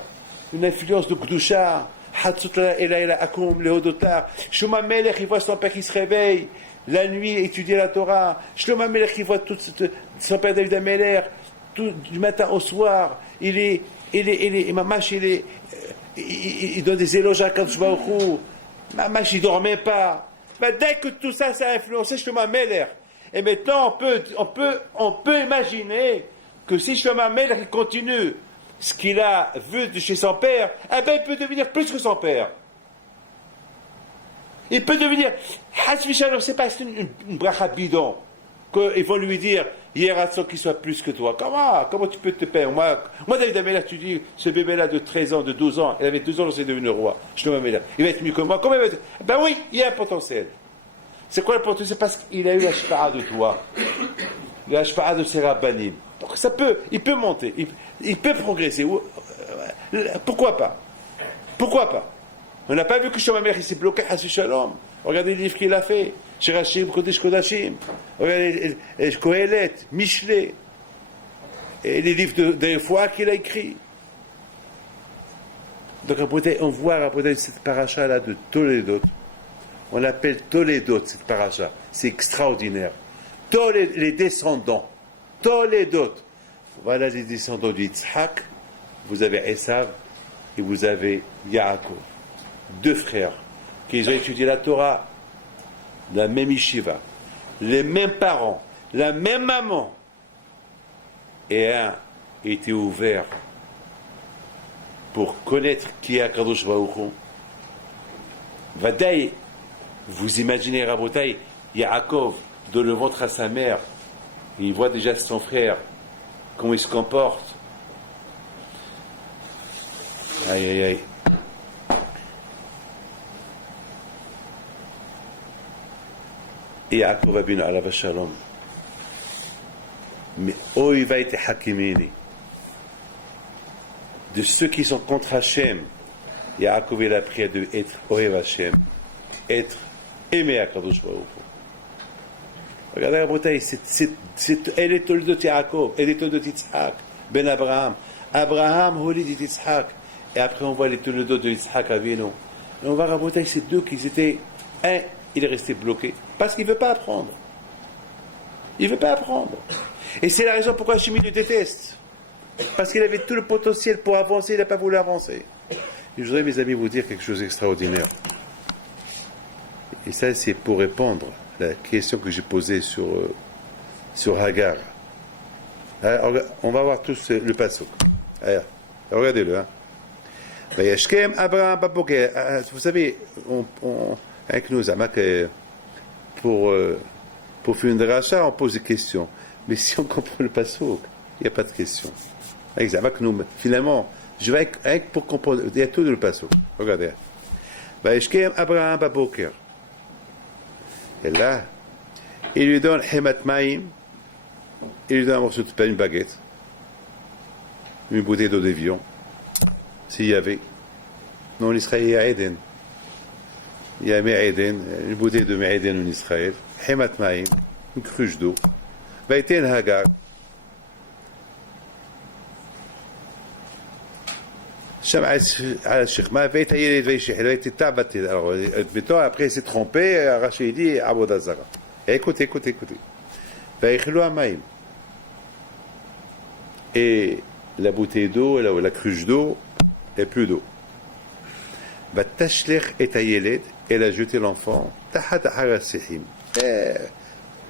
une influence de Kedusha, Hatzot Ela Akum Lehodotar. Shlomo HaMelech, il voit son père qui se réveille, la nuit, étudier la Torah. Shlomo HaMelech, il voit son père David HaMelech, du matin au soir, il donne des éloges à Kadosh Baruch Hu. Mamash, il ne dormait pas. Mais dès que tout ça, ça a influencé Shlomo HaMelech. Et maintenant, on peut imaginer que si Shlomo HaMelech il continue ce qu'il a vu de chez son père, eh ben, il peut devenir plus que son père. Il peut devenir, c'est pas une bracha bidon, qu'ils vont lui dire, Yeratzon qu'il soit plus que toi. Comment tu peux te perdre? Moi, David HaMelech, tu dis, ce bébé-là de 13 ans, de 12 ans, il avait 12 ans lorsqu'il est devenu roi. Shlomo HaMelech, il va être mieux que moi. Comment il va être? Ben oui, il y a un potentiel. C'est quoi le potentiel? C'est parce qu'il a eu la shpa'a de toi, la shpa'a de ses rabbanim. Donc il peut monter, il peut progresser. Pourquoi pas? Pourquoi pas? On n'a pas vu que Shlomo HaMelech s'est bloqué à ce shalom. Regardez les livres qu'il a fait. Shirashim, Kodesh Kodashim. Regardez Kohelet, Michelet. Et les livres de foi qu'il a écrits. Donc on voit cette paracha-là de Toledot. On l'appelle Toledot, cette paracha. C'est extraordinaire. Tous les descendants. Toledot. Voilà les descendants d'Yitzhak. Vous avez Esav et vous avez Yaakov. Deux frères qui ont étudié la Torah, la même yeshiva, les mêmes parents, la même maman, et un était ouvert pour connaître qui est Akadosh Baruch Hu. Vadaï, vous imaginez Rabotaï, Yaakov, dans le ventre à sa mère, il voit déjà son frère, comment il se comporte. Aïe aïe aïe. Et Yaakov Abinu alav shalom. Mais oy va être hakimini. De ceux qui sont contre Hachem, Yaakov il a prié de être ohev Hachem, être aimé à Kadosh Baruch Hu. Regardez la bouteille, elle est toledot Yaakov, elle est toledot Yitzhak, ben Abraham. Abraham holid Yitzhak. Et après on voit les toledot de Yitzhak Avinu. Et on va raboter ces deux qui étaient un. Il est resté bloqué parce qu'il ne veut pas apprendre. Il ne veut pas apprendre. Et c'est la raison pourquoi Hachem le déteste. Parce qu'il avait tout le potentiel pour avancer, il n'a pas voulu avancer. Et je voudrais, mes amis, vous dire quelque chose d'extraordinaire. Et ça, c'est pour répondre à la question que j'ai posée sur Hagar. Alors, on va voir tous le pasuk. Regardez-le. Vayashkem Abraham Baboker. Vous savez, avec nous, pour faire une dracha, on pose des questions. Mais si on comprend le pasuk, il n'y a pas de question. Finalement, Je vais rien que pour comprendre. Il y a tout dans le passo. Regardez. Vaishkem Abraham Baboker. Et là, il lui donne Hemat Maïm. Il lui donne un morceau de pain, une baguette. Une bouteille d'eau d'évian. S'il y avait. Non, en Israël, il y a Eden. Il y a Eden, une bouteille de Eden en Israël. Hemat Maïm. Une cruche d'eau. Vaïten Hagar. Alors, après, il s'est trompé, arraché, il dit Abodazara. Écoutez. Et la bouteille d'eau, la cruche d'eau, et plus d'eau. Elle a jeté l'enfant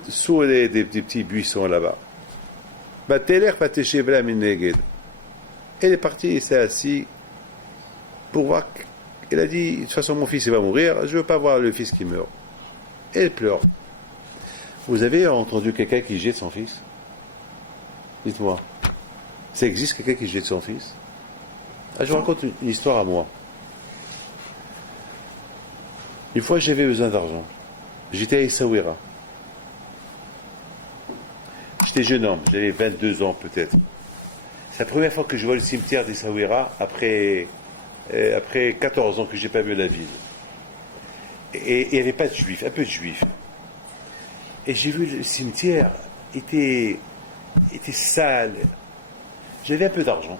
sous des petits buissons là-bas. Elle est partie, il s'est assis pour voir. Elle a dit, de toute façon mon fils il va mourir, je ne veux pas voir le fils qui meurt. Et elle pleure. Vous avez entendu quelqu'un qui jette son fils? Dites-moi. Ça existe quelqu'un qui jette son fils? Je vous raconte une histoire à moi. Une fois j'avais besoin d'argent. J'étais à Essaouira. J'étais jeune homme, j'avais 22 ans peut-être. C'est la première fois que je vois le cimetière d'Essaouira après 14 ans que je n'ai pas vu la ville. Et il n'y avait pas de juifs, un peu de juifs. Et j'ai vu le cimetière était sale. J'avais un peu d'argent.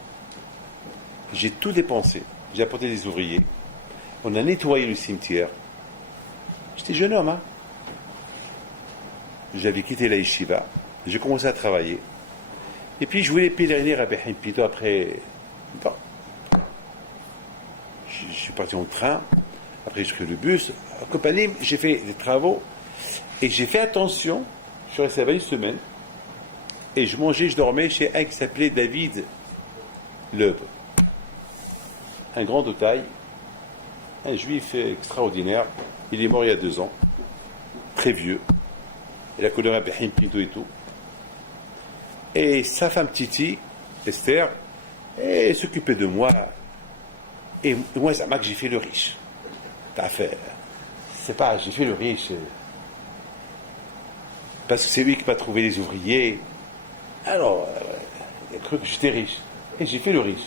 J'ai tout dépensé. J'ai apporté des ouvriers. On a nettoyé le cimetière. J'étais jeune homme, hein. J'avais quitté la yeshiva. J'ai commencé à travailler. Et puis je voulais pèleriner à Rabbi Haim Pinto après. Bon. Je suis parti en train. Après j'ai pris le bus. À Kopanim, j'ai fait des travaux. Et j'ai fait attention. Je suis resté là-bas une semaine. Et je mangeais, je dormais chez un qui s'appelait David Leub. Un grand de taille. Un juif extraordinaire. Il est mort il y a 2 ans. Très vieux. Il a connu Rabbi Haim Pinto et tout. Et sa femme Titi, Esther, elle s'occupait de moi. Et moi, ça m'a que j'ai fait le riche. T'as fait. C'est pas, j'ai fait le riche. Parce que c'est lui qui m'a trouvé les ouvriers. Alors, il a cru que j'étais riche. Et j'ai fait le riche.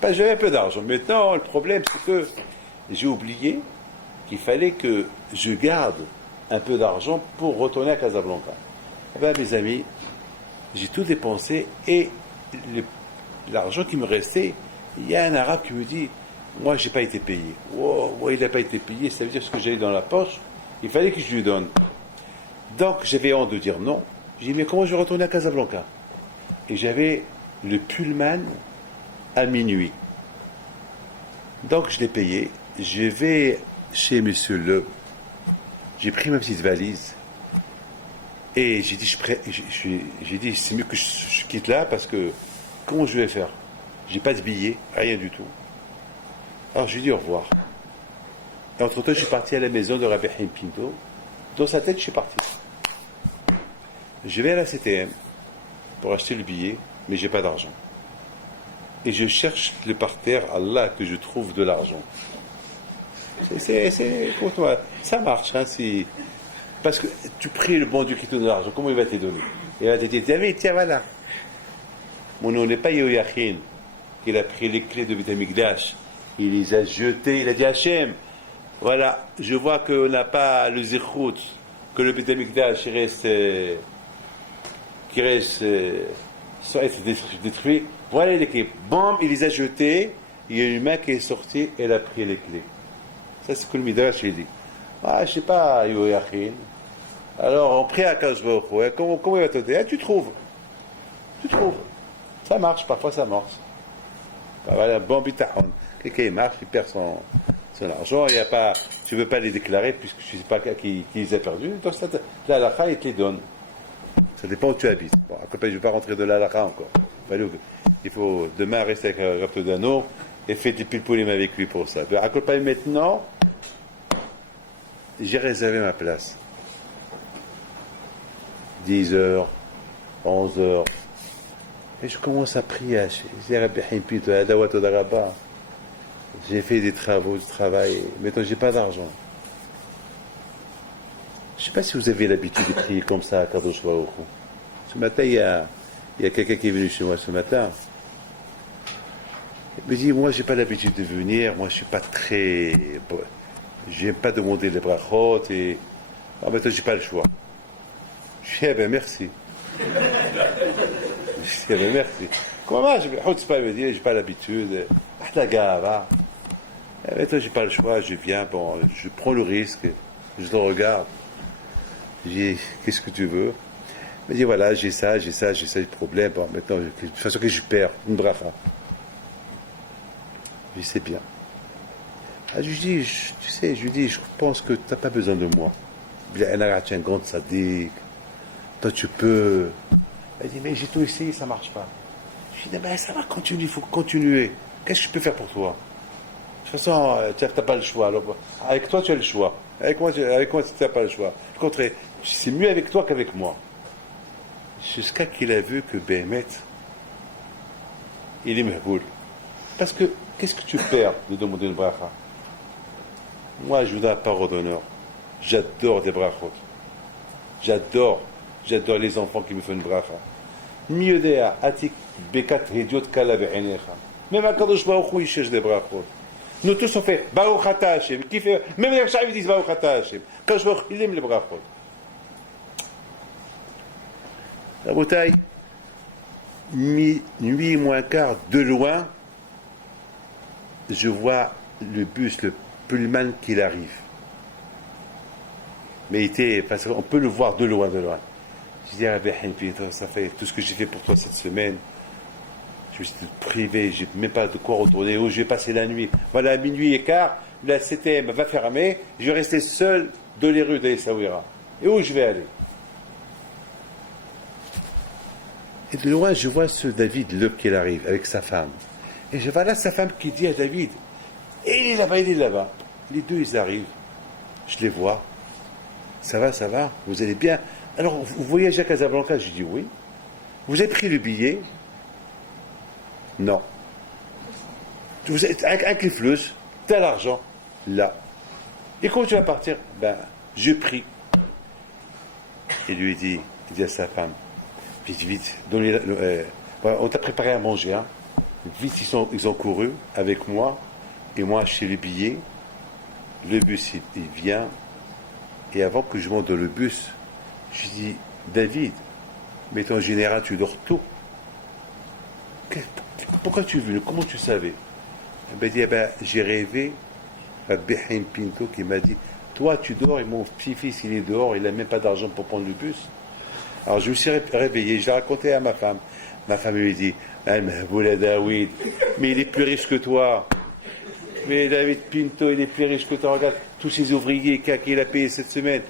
Parce que j'avais un peu d'argent. Maintenant, le problème, c'est que j'ai oublié qu'il fallait que je garde un peu d'argent pour retourner à Casablanca. Eh bien, mes amis, j'ai tout dépensé et l'argent qui me restait, il y a un arabe qui me dit, moi j'ai pas été payé. Wow, il n'a pas été payé, ça veut dire ce que j'avais dans la poche, il fallait que je lui donne. Donc j'avais honte de dire non. J'ai dit, mais comment je vais retourner à Casablanca? Et j'avais le Pullman à minuit. Donc je l'ai payé. Je vais chez Monsieur Le. J'ai pris ma petite valise. Et j'ai dit, j'ai dit, c'est mieux que je quitte là parce que comment je vais faire? J'ai pas de billet, rien du tout. Alors je lui ai dit au revoir. Et entre-temps, je suis parti à la maison de Rabbi Haim Pinto. Dans sa tête, je suis parti. Je vais à la CTM pour acheter le billet, mais j'ai pas d'argent. Et je cherche le parterre, Allah, que je trouve de l'argent. C'est pour toi, ça marche, hein, si. Parce que tu pries le bon Dieu qui te donne de l'argent, comment il va te donner? Il va te dire, tiens, voilà. Mon nom n'est pas Yoyachin, qu'il a pris les clés de Beth Amikdash, il les a jetées, il a dit Hachem, voilà, je vois qu'on n'a pas le zichut, que le Beth Amikdash soit détruit. Voilà les clés. Bam, il les a jetées, il y a une main qui est sortie, elle a pris les clés. Ça, c'est ce que le Midrash dit. Ah, je sais pas, Yoyachin. Alors, on prie à Kadosh Baruch Hu. Comment il va te dire? Tu trouves. Ça marche, parfois ça marche. Voilà, bon bitahon. Quelqu'un il marche, il perd son argent, il y a pas, tu ne veux pas les déclarer puisque tu ne sais pas qui les a perdus. Donc, la halakha, il te les donne. Ça dépend où tu habites. Bon, je ne vais pas rentrer de la halakha encore. Il faut demain rester avec un râteau d'anneau et faire des pilpoulim avec lui pour ça. Maintenant, j'ai réservé ma place. 10h, 11h. Et je commence à prier. J'ai fait des travaux, du travail. Maintenant, j'ai pas d'argent. Je ne sais pas si vous avez l'habitude de prier comme ça à Kadosh Baruch Hu. Ce matin, il y a quelqu'un qui est venu chez moi ce matin. Il me dit, moi, j'ai pas l'habitude de venir. Moi, je suis pas très... J'aime pas demander les brachot. Et... Alors maintenant, j'ai pas le choix. Je dis, eh ben, merci. Je dis, eh ben, merci. Comment je vais me dire, j'ai pas l'habitude. La gava. Maintenant, j'ai pas le choix. Je viens, bon, je prends le risque. Je le regarde. Je dis, qu'est-ce que tu veux? Il me dit, voilà, j'ai ça, le problème. Bon, maintenant, de toute façon, que je perds une bracha. Je dis, c'est bien. Ah, je lui dis, je pense que tu n'as pas besoin de moi. Tu es un grand sadique. Toi, tu peux. Elle dit, mais j'ai tout essayé, ça ne marche pas. Je dis, ben, ça va continuer, il faut continuer. Qu'est-ce que je peux faire pour toi? De toute façon, tu n'as pas le choix. Alors, avec toi, tu as le choix. Avec moi, tu n'as pas le choix. Au contraire, c'est mieux avec toi qu'avec moi. Jusqu'à qu'il a vu que Béhémet, il est mehboul. Parce que, qu'est-ce que tu perds de demander une bracha? Moi, je vous donne la parole d'honneur. J'adore des brachot. J'adore les enfants qui me font une bracha. Mieux atik bekat hediot kala ve'enecha. Même à Kadosh Baruch Hu, il cherche des brachot. Nous tous on fait Baruch Ata Hashem. Même les Chaïm disent Baruch Ata Hashem. Kadosh Baruch Hu, il aime les brachot. Rabotai, nuit moins quart, de loin, je vois le bus, le pullman qui arrive. Mais on peut le voir de loin. Je dis, ça fait tout ce que j'ai fait pour toi cette semaine. Je me suis privé, j'ai même pas de quoi retourner. Où je vais passer la nuit. Voilà, à minuit et quart, la CTM va fermer. Je vais rester seul dans les rues d'Essaouira. Et où je vais aller? Et de loin, je vois ce David, l'homme qui arrive avec sa femme. Et je vois là sa femme qui dit à David, il est là-bas. Les deux, ils arrivent. Je les vois. Ça va, vous allez bien? Alors, vous voyagez à Casablanca? Je dis oui. Vous avez pris le billet? Non. Vous êtes un cliflus, t'as l'argent? Là. Et quand tu vas partir? Ben, je prie. Il lui dit à sa femme, vite, on t'a préparé à manger, hein. Vite, ils ont couru avec moi, et moi, chez le billet, le bus, il vient, et avant que je monte dans le bus, je dis, David, mais ton général, tu dors tôt. Pourquoi tu es venu? Comment tu savais? Il m'a dit, j'ai rêvé à Behim Pinto qui m'a dit, toi tu dors et mon petit-fils il est dehors, il n'a même pas d'argent pour prendre le bus. Alors je me suis réveillé, je l'ai raconté à ma femme. Ma femme lui dit, David, mais il est plus riche que toi. Mais David Pinto, il est plus riche que toi. Regarde tous ces ouvriers qu'il a payé cette semaine.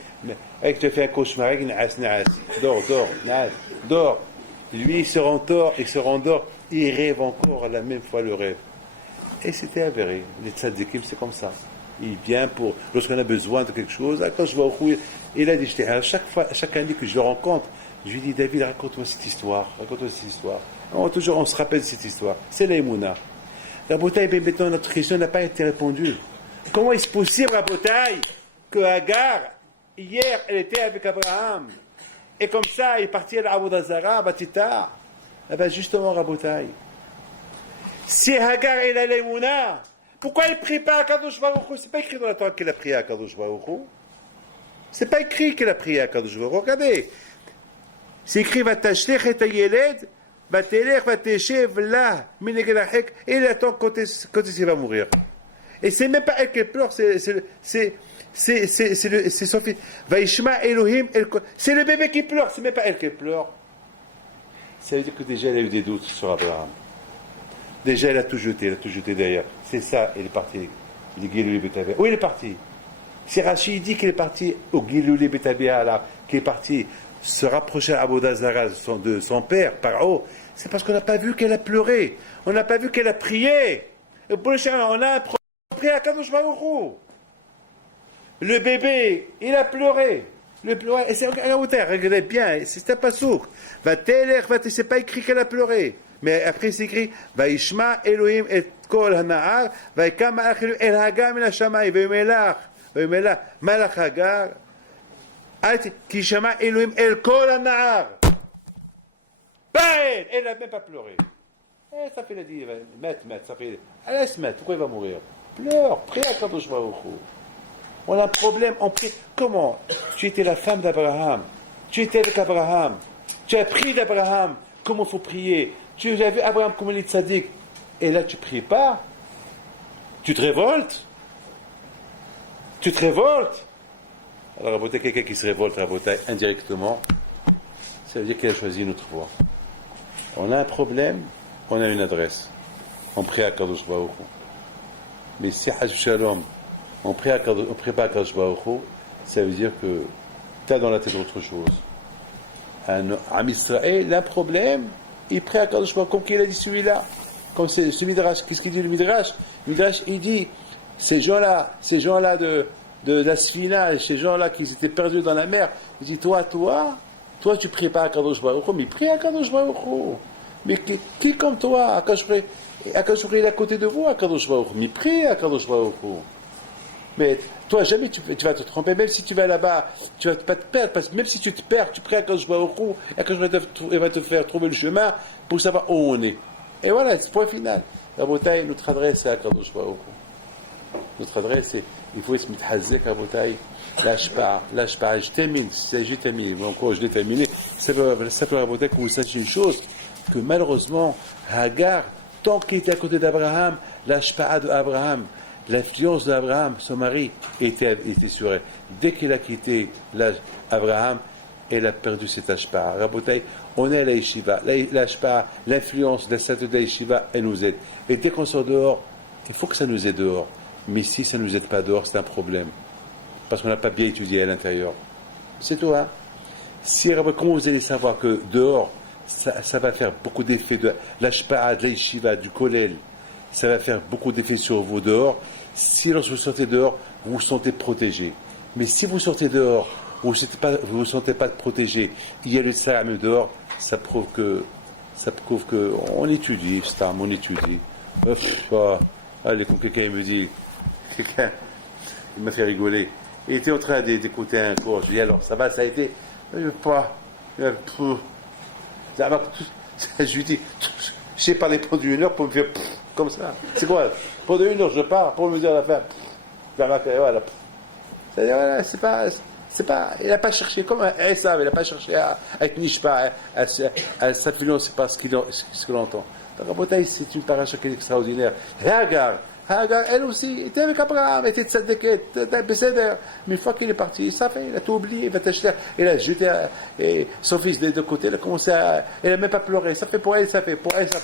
Avec tu as fait un cauchemar, dors. Lui, il se rendort, il rêve encore à la même fois le rêve. Et c'était avéré. Les tzadikim, c'est comme ça. Il vient lorsqu'on a besoin de quelque chose, quand je vais au Khouir, il a dit, chaque année que je le rencontre, je lui dis, David, raconte-moi cette histoire. On se rappelle de cette histoire. C'est l'aïmouna. Rabotai, maintenant, notre question n'a pas été répondue. Comment est-ce possible, Rabotai, que Hagar, hier, elle était avec Abraham, et comme ça, il est parti à l'Avodazara, à Batita? Eh bien, justement, Rabotai, si Hagar est la l'aïmouna, pourquoi elle ne prie pas à Kadosh Baruch Hu? C'est pas écrit dans la Torah qu'elle a prié à Kadosh Baruch Hu. C'est pas écrit qu'elle a prié à Kadosh Baruch Hu. Regardez. C'est écrit, va t'acheter et ta yeled, va t'élève, va t'échev là, minegedachek, et il attend quand il va mourir. Et c'est même pas elle qui pleure, c'est son fils. Vaishma Elohim, c'est le bébé qui pleure, c'est même pas elle qui pleure. Ça veut dire que déjà elle a eu des doutes sur Abraham. Déjà elle a tout jeté derrière. C'est ça, elle est partie. Le Gilouli Betabéa. Où il est parti? C'est Rachid dit qu'il est parti au Gilouli Betabéa, là, qu'il est parti se rapprocher à Abodazara de son père, Paro. C'est parce qu'on n'a pas vu qu'elle a pleuré. On n'a pas vu qu'elle a prié. Et pour on a prié à Kadosh Baruch Hu. Le bébé, il a pleuré. Ouais, regardez bien, c'est un pasouk. C'est pas écrit qu'elle a pleuré. Mais après c'est écrit, Vaishma Elohim et kol hana'ar, Vaikam malach Elohim el hagar min hashamayim, Vayumelach malach hagar, ki shama Elohim el kol hana'ar. Ben, elle n'a même pas pleuré. Ça fait la dit, ça fait, elle laisse mettre, pourquoi il va mourir? Pleure, prie à Kadosh Baruch Hu. On a un problème, on prie. Comment? Tu étais la femme d'Abraham. Tu étais avec Abraham. Tu as appris d'Abraham comment il faut prier. Tu as vu Abraham comme il est tzaddik. Et là, tu ne pries pas. Tu te révoltes. Tu te révoltes. Alors, Rabotai, quelqu'un qui se révolte, Rabotai, indirectement, ça veut dire qu'il a choisi une autre voie. On a un problème, on a une adresse. On prie à Kadosh Baruch Hu. Mais si Hajj Shalom, on prie pas à Kadosh Baruch Hu, ça veut dire que tu as dans la tête autre chose. Un Israël, un problème, il prie à Kadosh Baruch Hu, comme qu'il a dit celui-là. Comme c'est ce Midrash. Qu'est-ce qu'il dit le Midrash? Le Midrash, il dit, ces gens-là de la Sfina, ces gens-là qui étaient perdus dans la mer, il dit, toi, tu pries pas à Kadosh Baruch Hu, mais prie à Kadosh Baruch Hu. Mais qui comme toi, Akadosh Baruch Hu est à côté de vous, Akadosh Baruch Hu, mais prie à Kadosh Baruch Hu. Mais toi, jamais tu vas te tromper, même si tu vas là-bas, tu vas pas te perdre, parce que même si tu te perds, tu pries à Kadosh Baruch Hu, et Akadosh Baruch Hu va te faire trouver le chemin pour savoir où on est. Et voilà, c'est le point final. Rabotai, notre adresse, c'est à Kadosh Baruch Hu. Notre adresse, c'est, il faut être mitchazek, Rabotai, l'ashpa, je termine, encore je l'ai terminé, ça peut Rabotai, que vous sachiez une chose, que malheureusement, Hagar, tant qu'il était à côté d'Abraham, l'ashpa de Abraham, l'influence d'Abraham, son mari, était sur elle. Dès qu'il a quitté Abraham, elle a perdu cette ashpa. Rabotai, on est à la yeshiva, l'ashpa, l'influence de cette yeshiva, elle nous aide. Et dès qu'on sort dehors, il faut que ça nous aide dehors. Mais si ça ne nous aide pas dehors, c'est un problème. Parce qu'on n'a pas bien étudié à l'intérieur. C'est tout, hein? Comment vous allez savoir que dehors, ça va faire beaucoup d'effets de l'ashpa, de la yeshiva, du kollel, ça va faire beaucoup d'effets sur vous dehors. Si lorsque vous sortez dehors, vous vous sentez protégé. Mais si vous sortez dehors, vous ne vous sentez pas protégé, il y a le salam dehors, ça prouve que on étudie, on étudie. Allez, comme quelqu'un me dit, il m'a fait rigoler. Il était en train d'écouter un cours. Je dis alors, ça va, ça a été. Je lui dis, je sais parler pendant 1 heure pour me faire comme ça. C'est quoi? Pendant 1 heure, je pars pour me dire à la fin. Voilà. C'est-à-dire, voilà, c'est pas, il n'a pas cherché, comme un Esav, il n'a pas cherché à être nishpa, à s'influencer par ce qu'il entend. Donc, Rabotai, c'est une paracha qui est extraordinaire. Hagar, elle aussi, était avec Abraham, était tzaddiket, beseder. Mais une fois qu'il est parti, ça fait, il a tout oublié, il a jeté son fils des deux côtés, elle n'a même pas pleuré. Ça fait pour elle,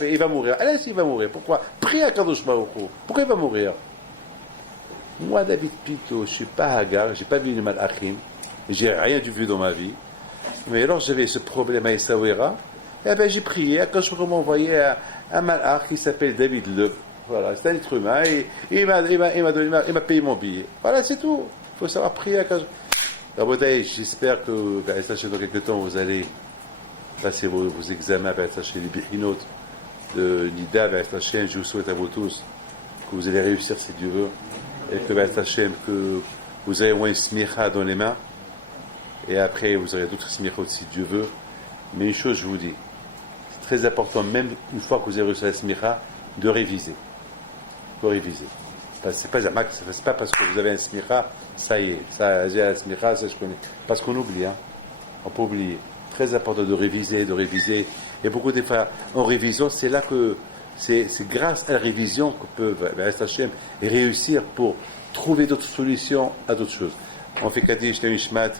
il va mourir. Elle aussi, il va mourir. Pourquoi? Prie à Kadosh Baruch Hu. Pourquoi il va mourir? Moi, David Pinto, je ne suis pas Hagar, je n'ai pas vu les malachim, j'ai rien vu dans ma vie. Mais alors, j'avais ce problème à Essaouira, et bien j'ai prié, quand je m'ai envoyé un malach qui s'appelle David Le. Voilà, c'est un être humain, et il m'a payé mon billet. Voilà, c'est tout. Il faut savoir prier à Rabotai, j'espère que, dans quelques temps, vous allez passer vos examens, les Bichinot de Nida, je vous souhaite à vous tous que vous allez réussir si Dieu veut, et que vous aurez au moins une smicha dans les mains, et après vous aurez d'autres smichot si Dieu veut. Mais une chose, je vous dis, c'est très important, même une fois que vous avez reçu la smicha, de réviser. C'est pas parce que vous avez un smicha, ça y est, j'ai un smicha, ça je connais. Parce qu'on oublie, hein. On peut oublier. Très important de réviser. Et beaucoup de fois, en révision, c'est là que c'est grâce à la révision qu'on peut réussir pour trouver d'autres solutions à d'autres choses. On fait Kaddish, Nishmat,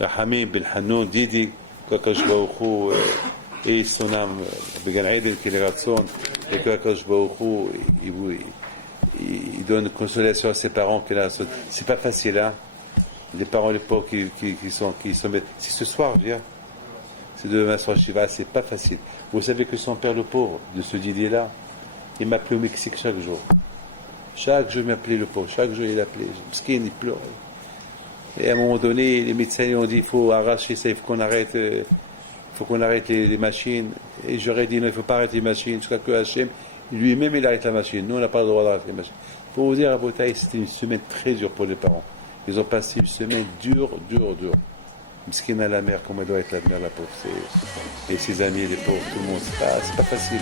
Rahamim, Bilhanou, Didi, Kakash Baruch et son âme, Began Aiden, qui est Ratson, et Kakash Baruch il donne consolation à ses parents. C'est pas facile, hein. Les parents, les pauvres qui sont si ce soir, viens, c'est demain soir Shiva, c'est pas facile. Vous savez que son père, le pauvre, de ce Didier-là, il m'appelait au Mexique chaque jour. Chaque jour, il m'appelait le pauvre. Chaque jour, il appelait. Parce qu'il pleurait. Et à un moment donné, les médecins ont dit il faut arracher ça, il faut qu'on arrête, les machines. Et j'aurais dit non, il ne faut pas arrêter les machines jusqu'à que Hachem lui-même il arrête la machine. Nous, on n'a pas le droit d'arrêter les machines. Pour vous dire, à Botaï, c'était une semaine très dure pour les parents. Ils ont passé une semaine dure. Miskin à la mère, comment elle doit être la mère, la pauvre. Et ses amis, les pauvres, tout le monde. C'est pas facile.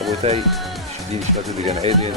À Botaï, je dis, je suis pas tout de Gan Eden.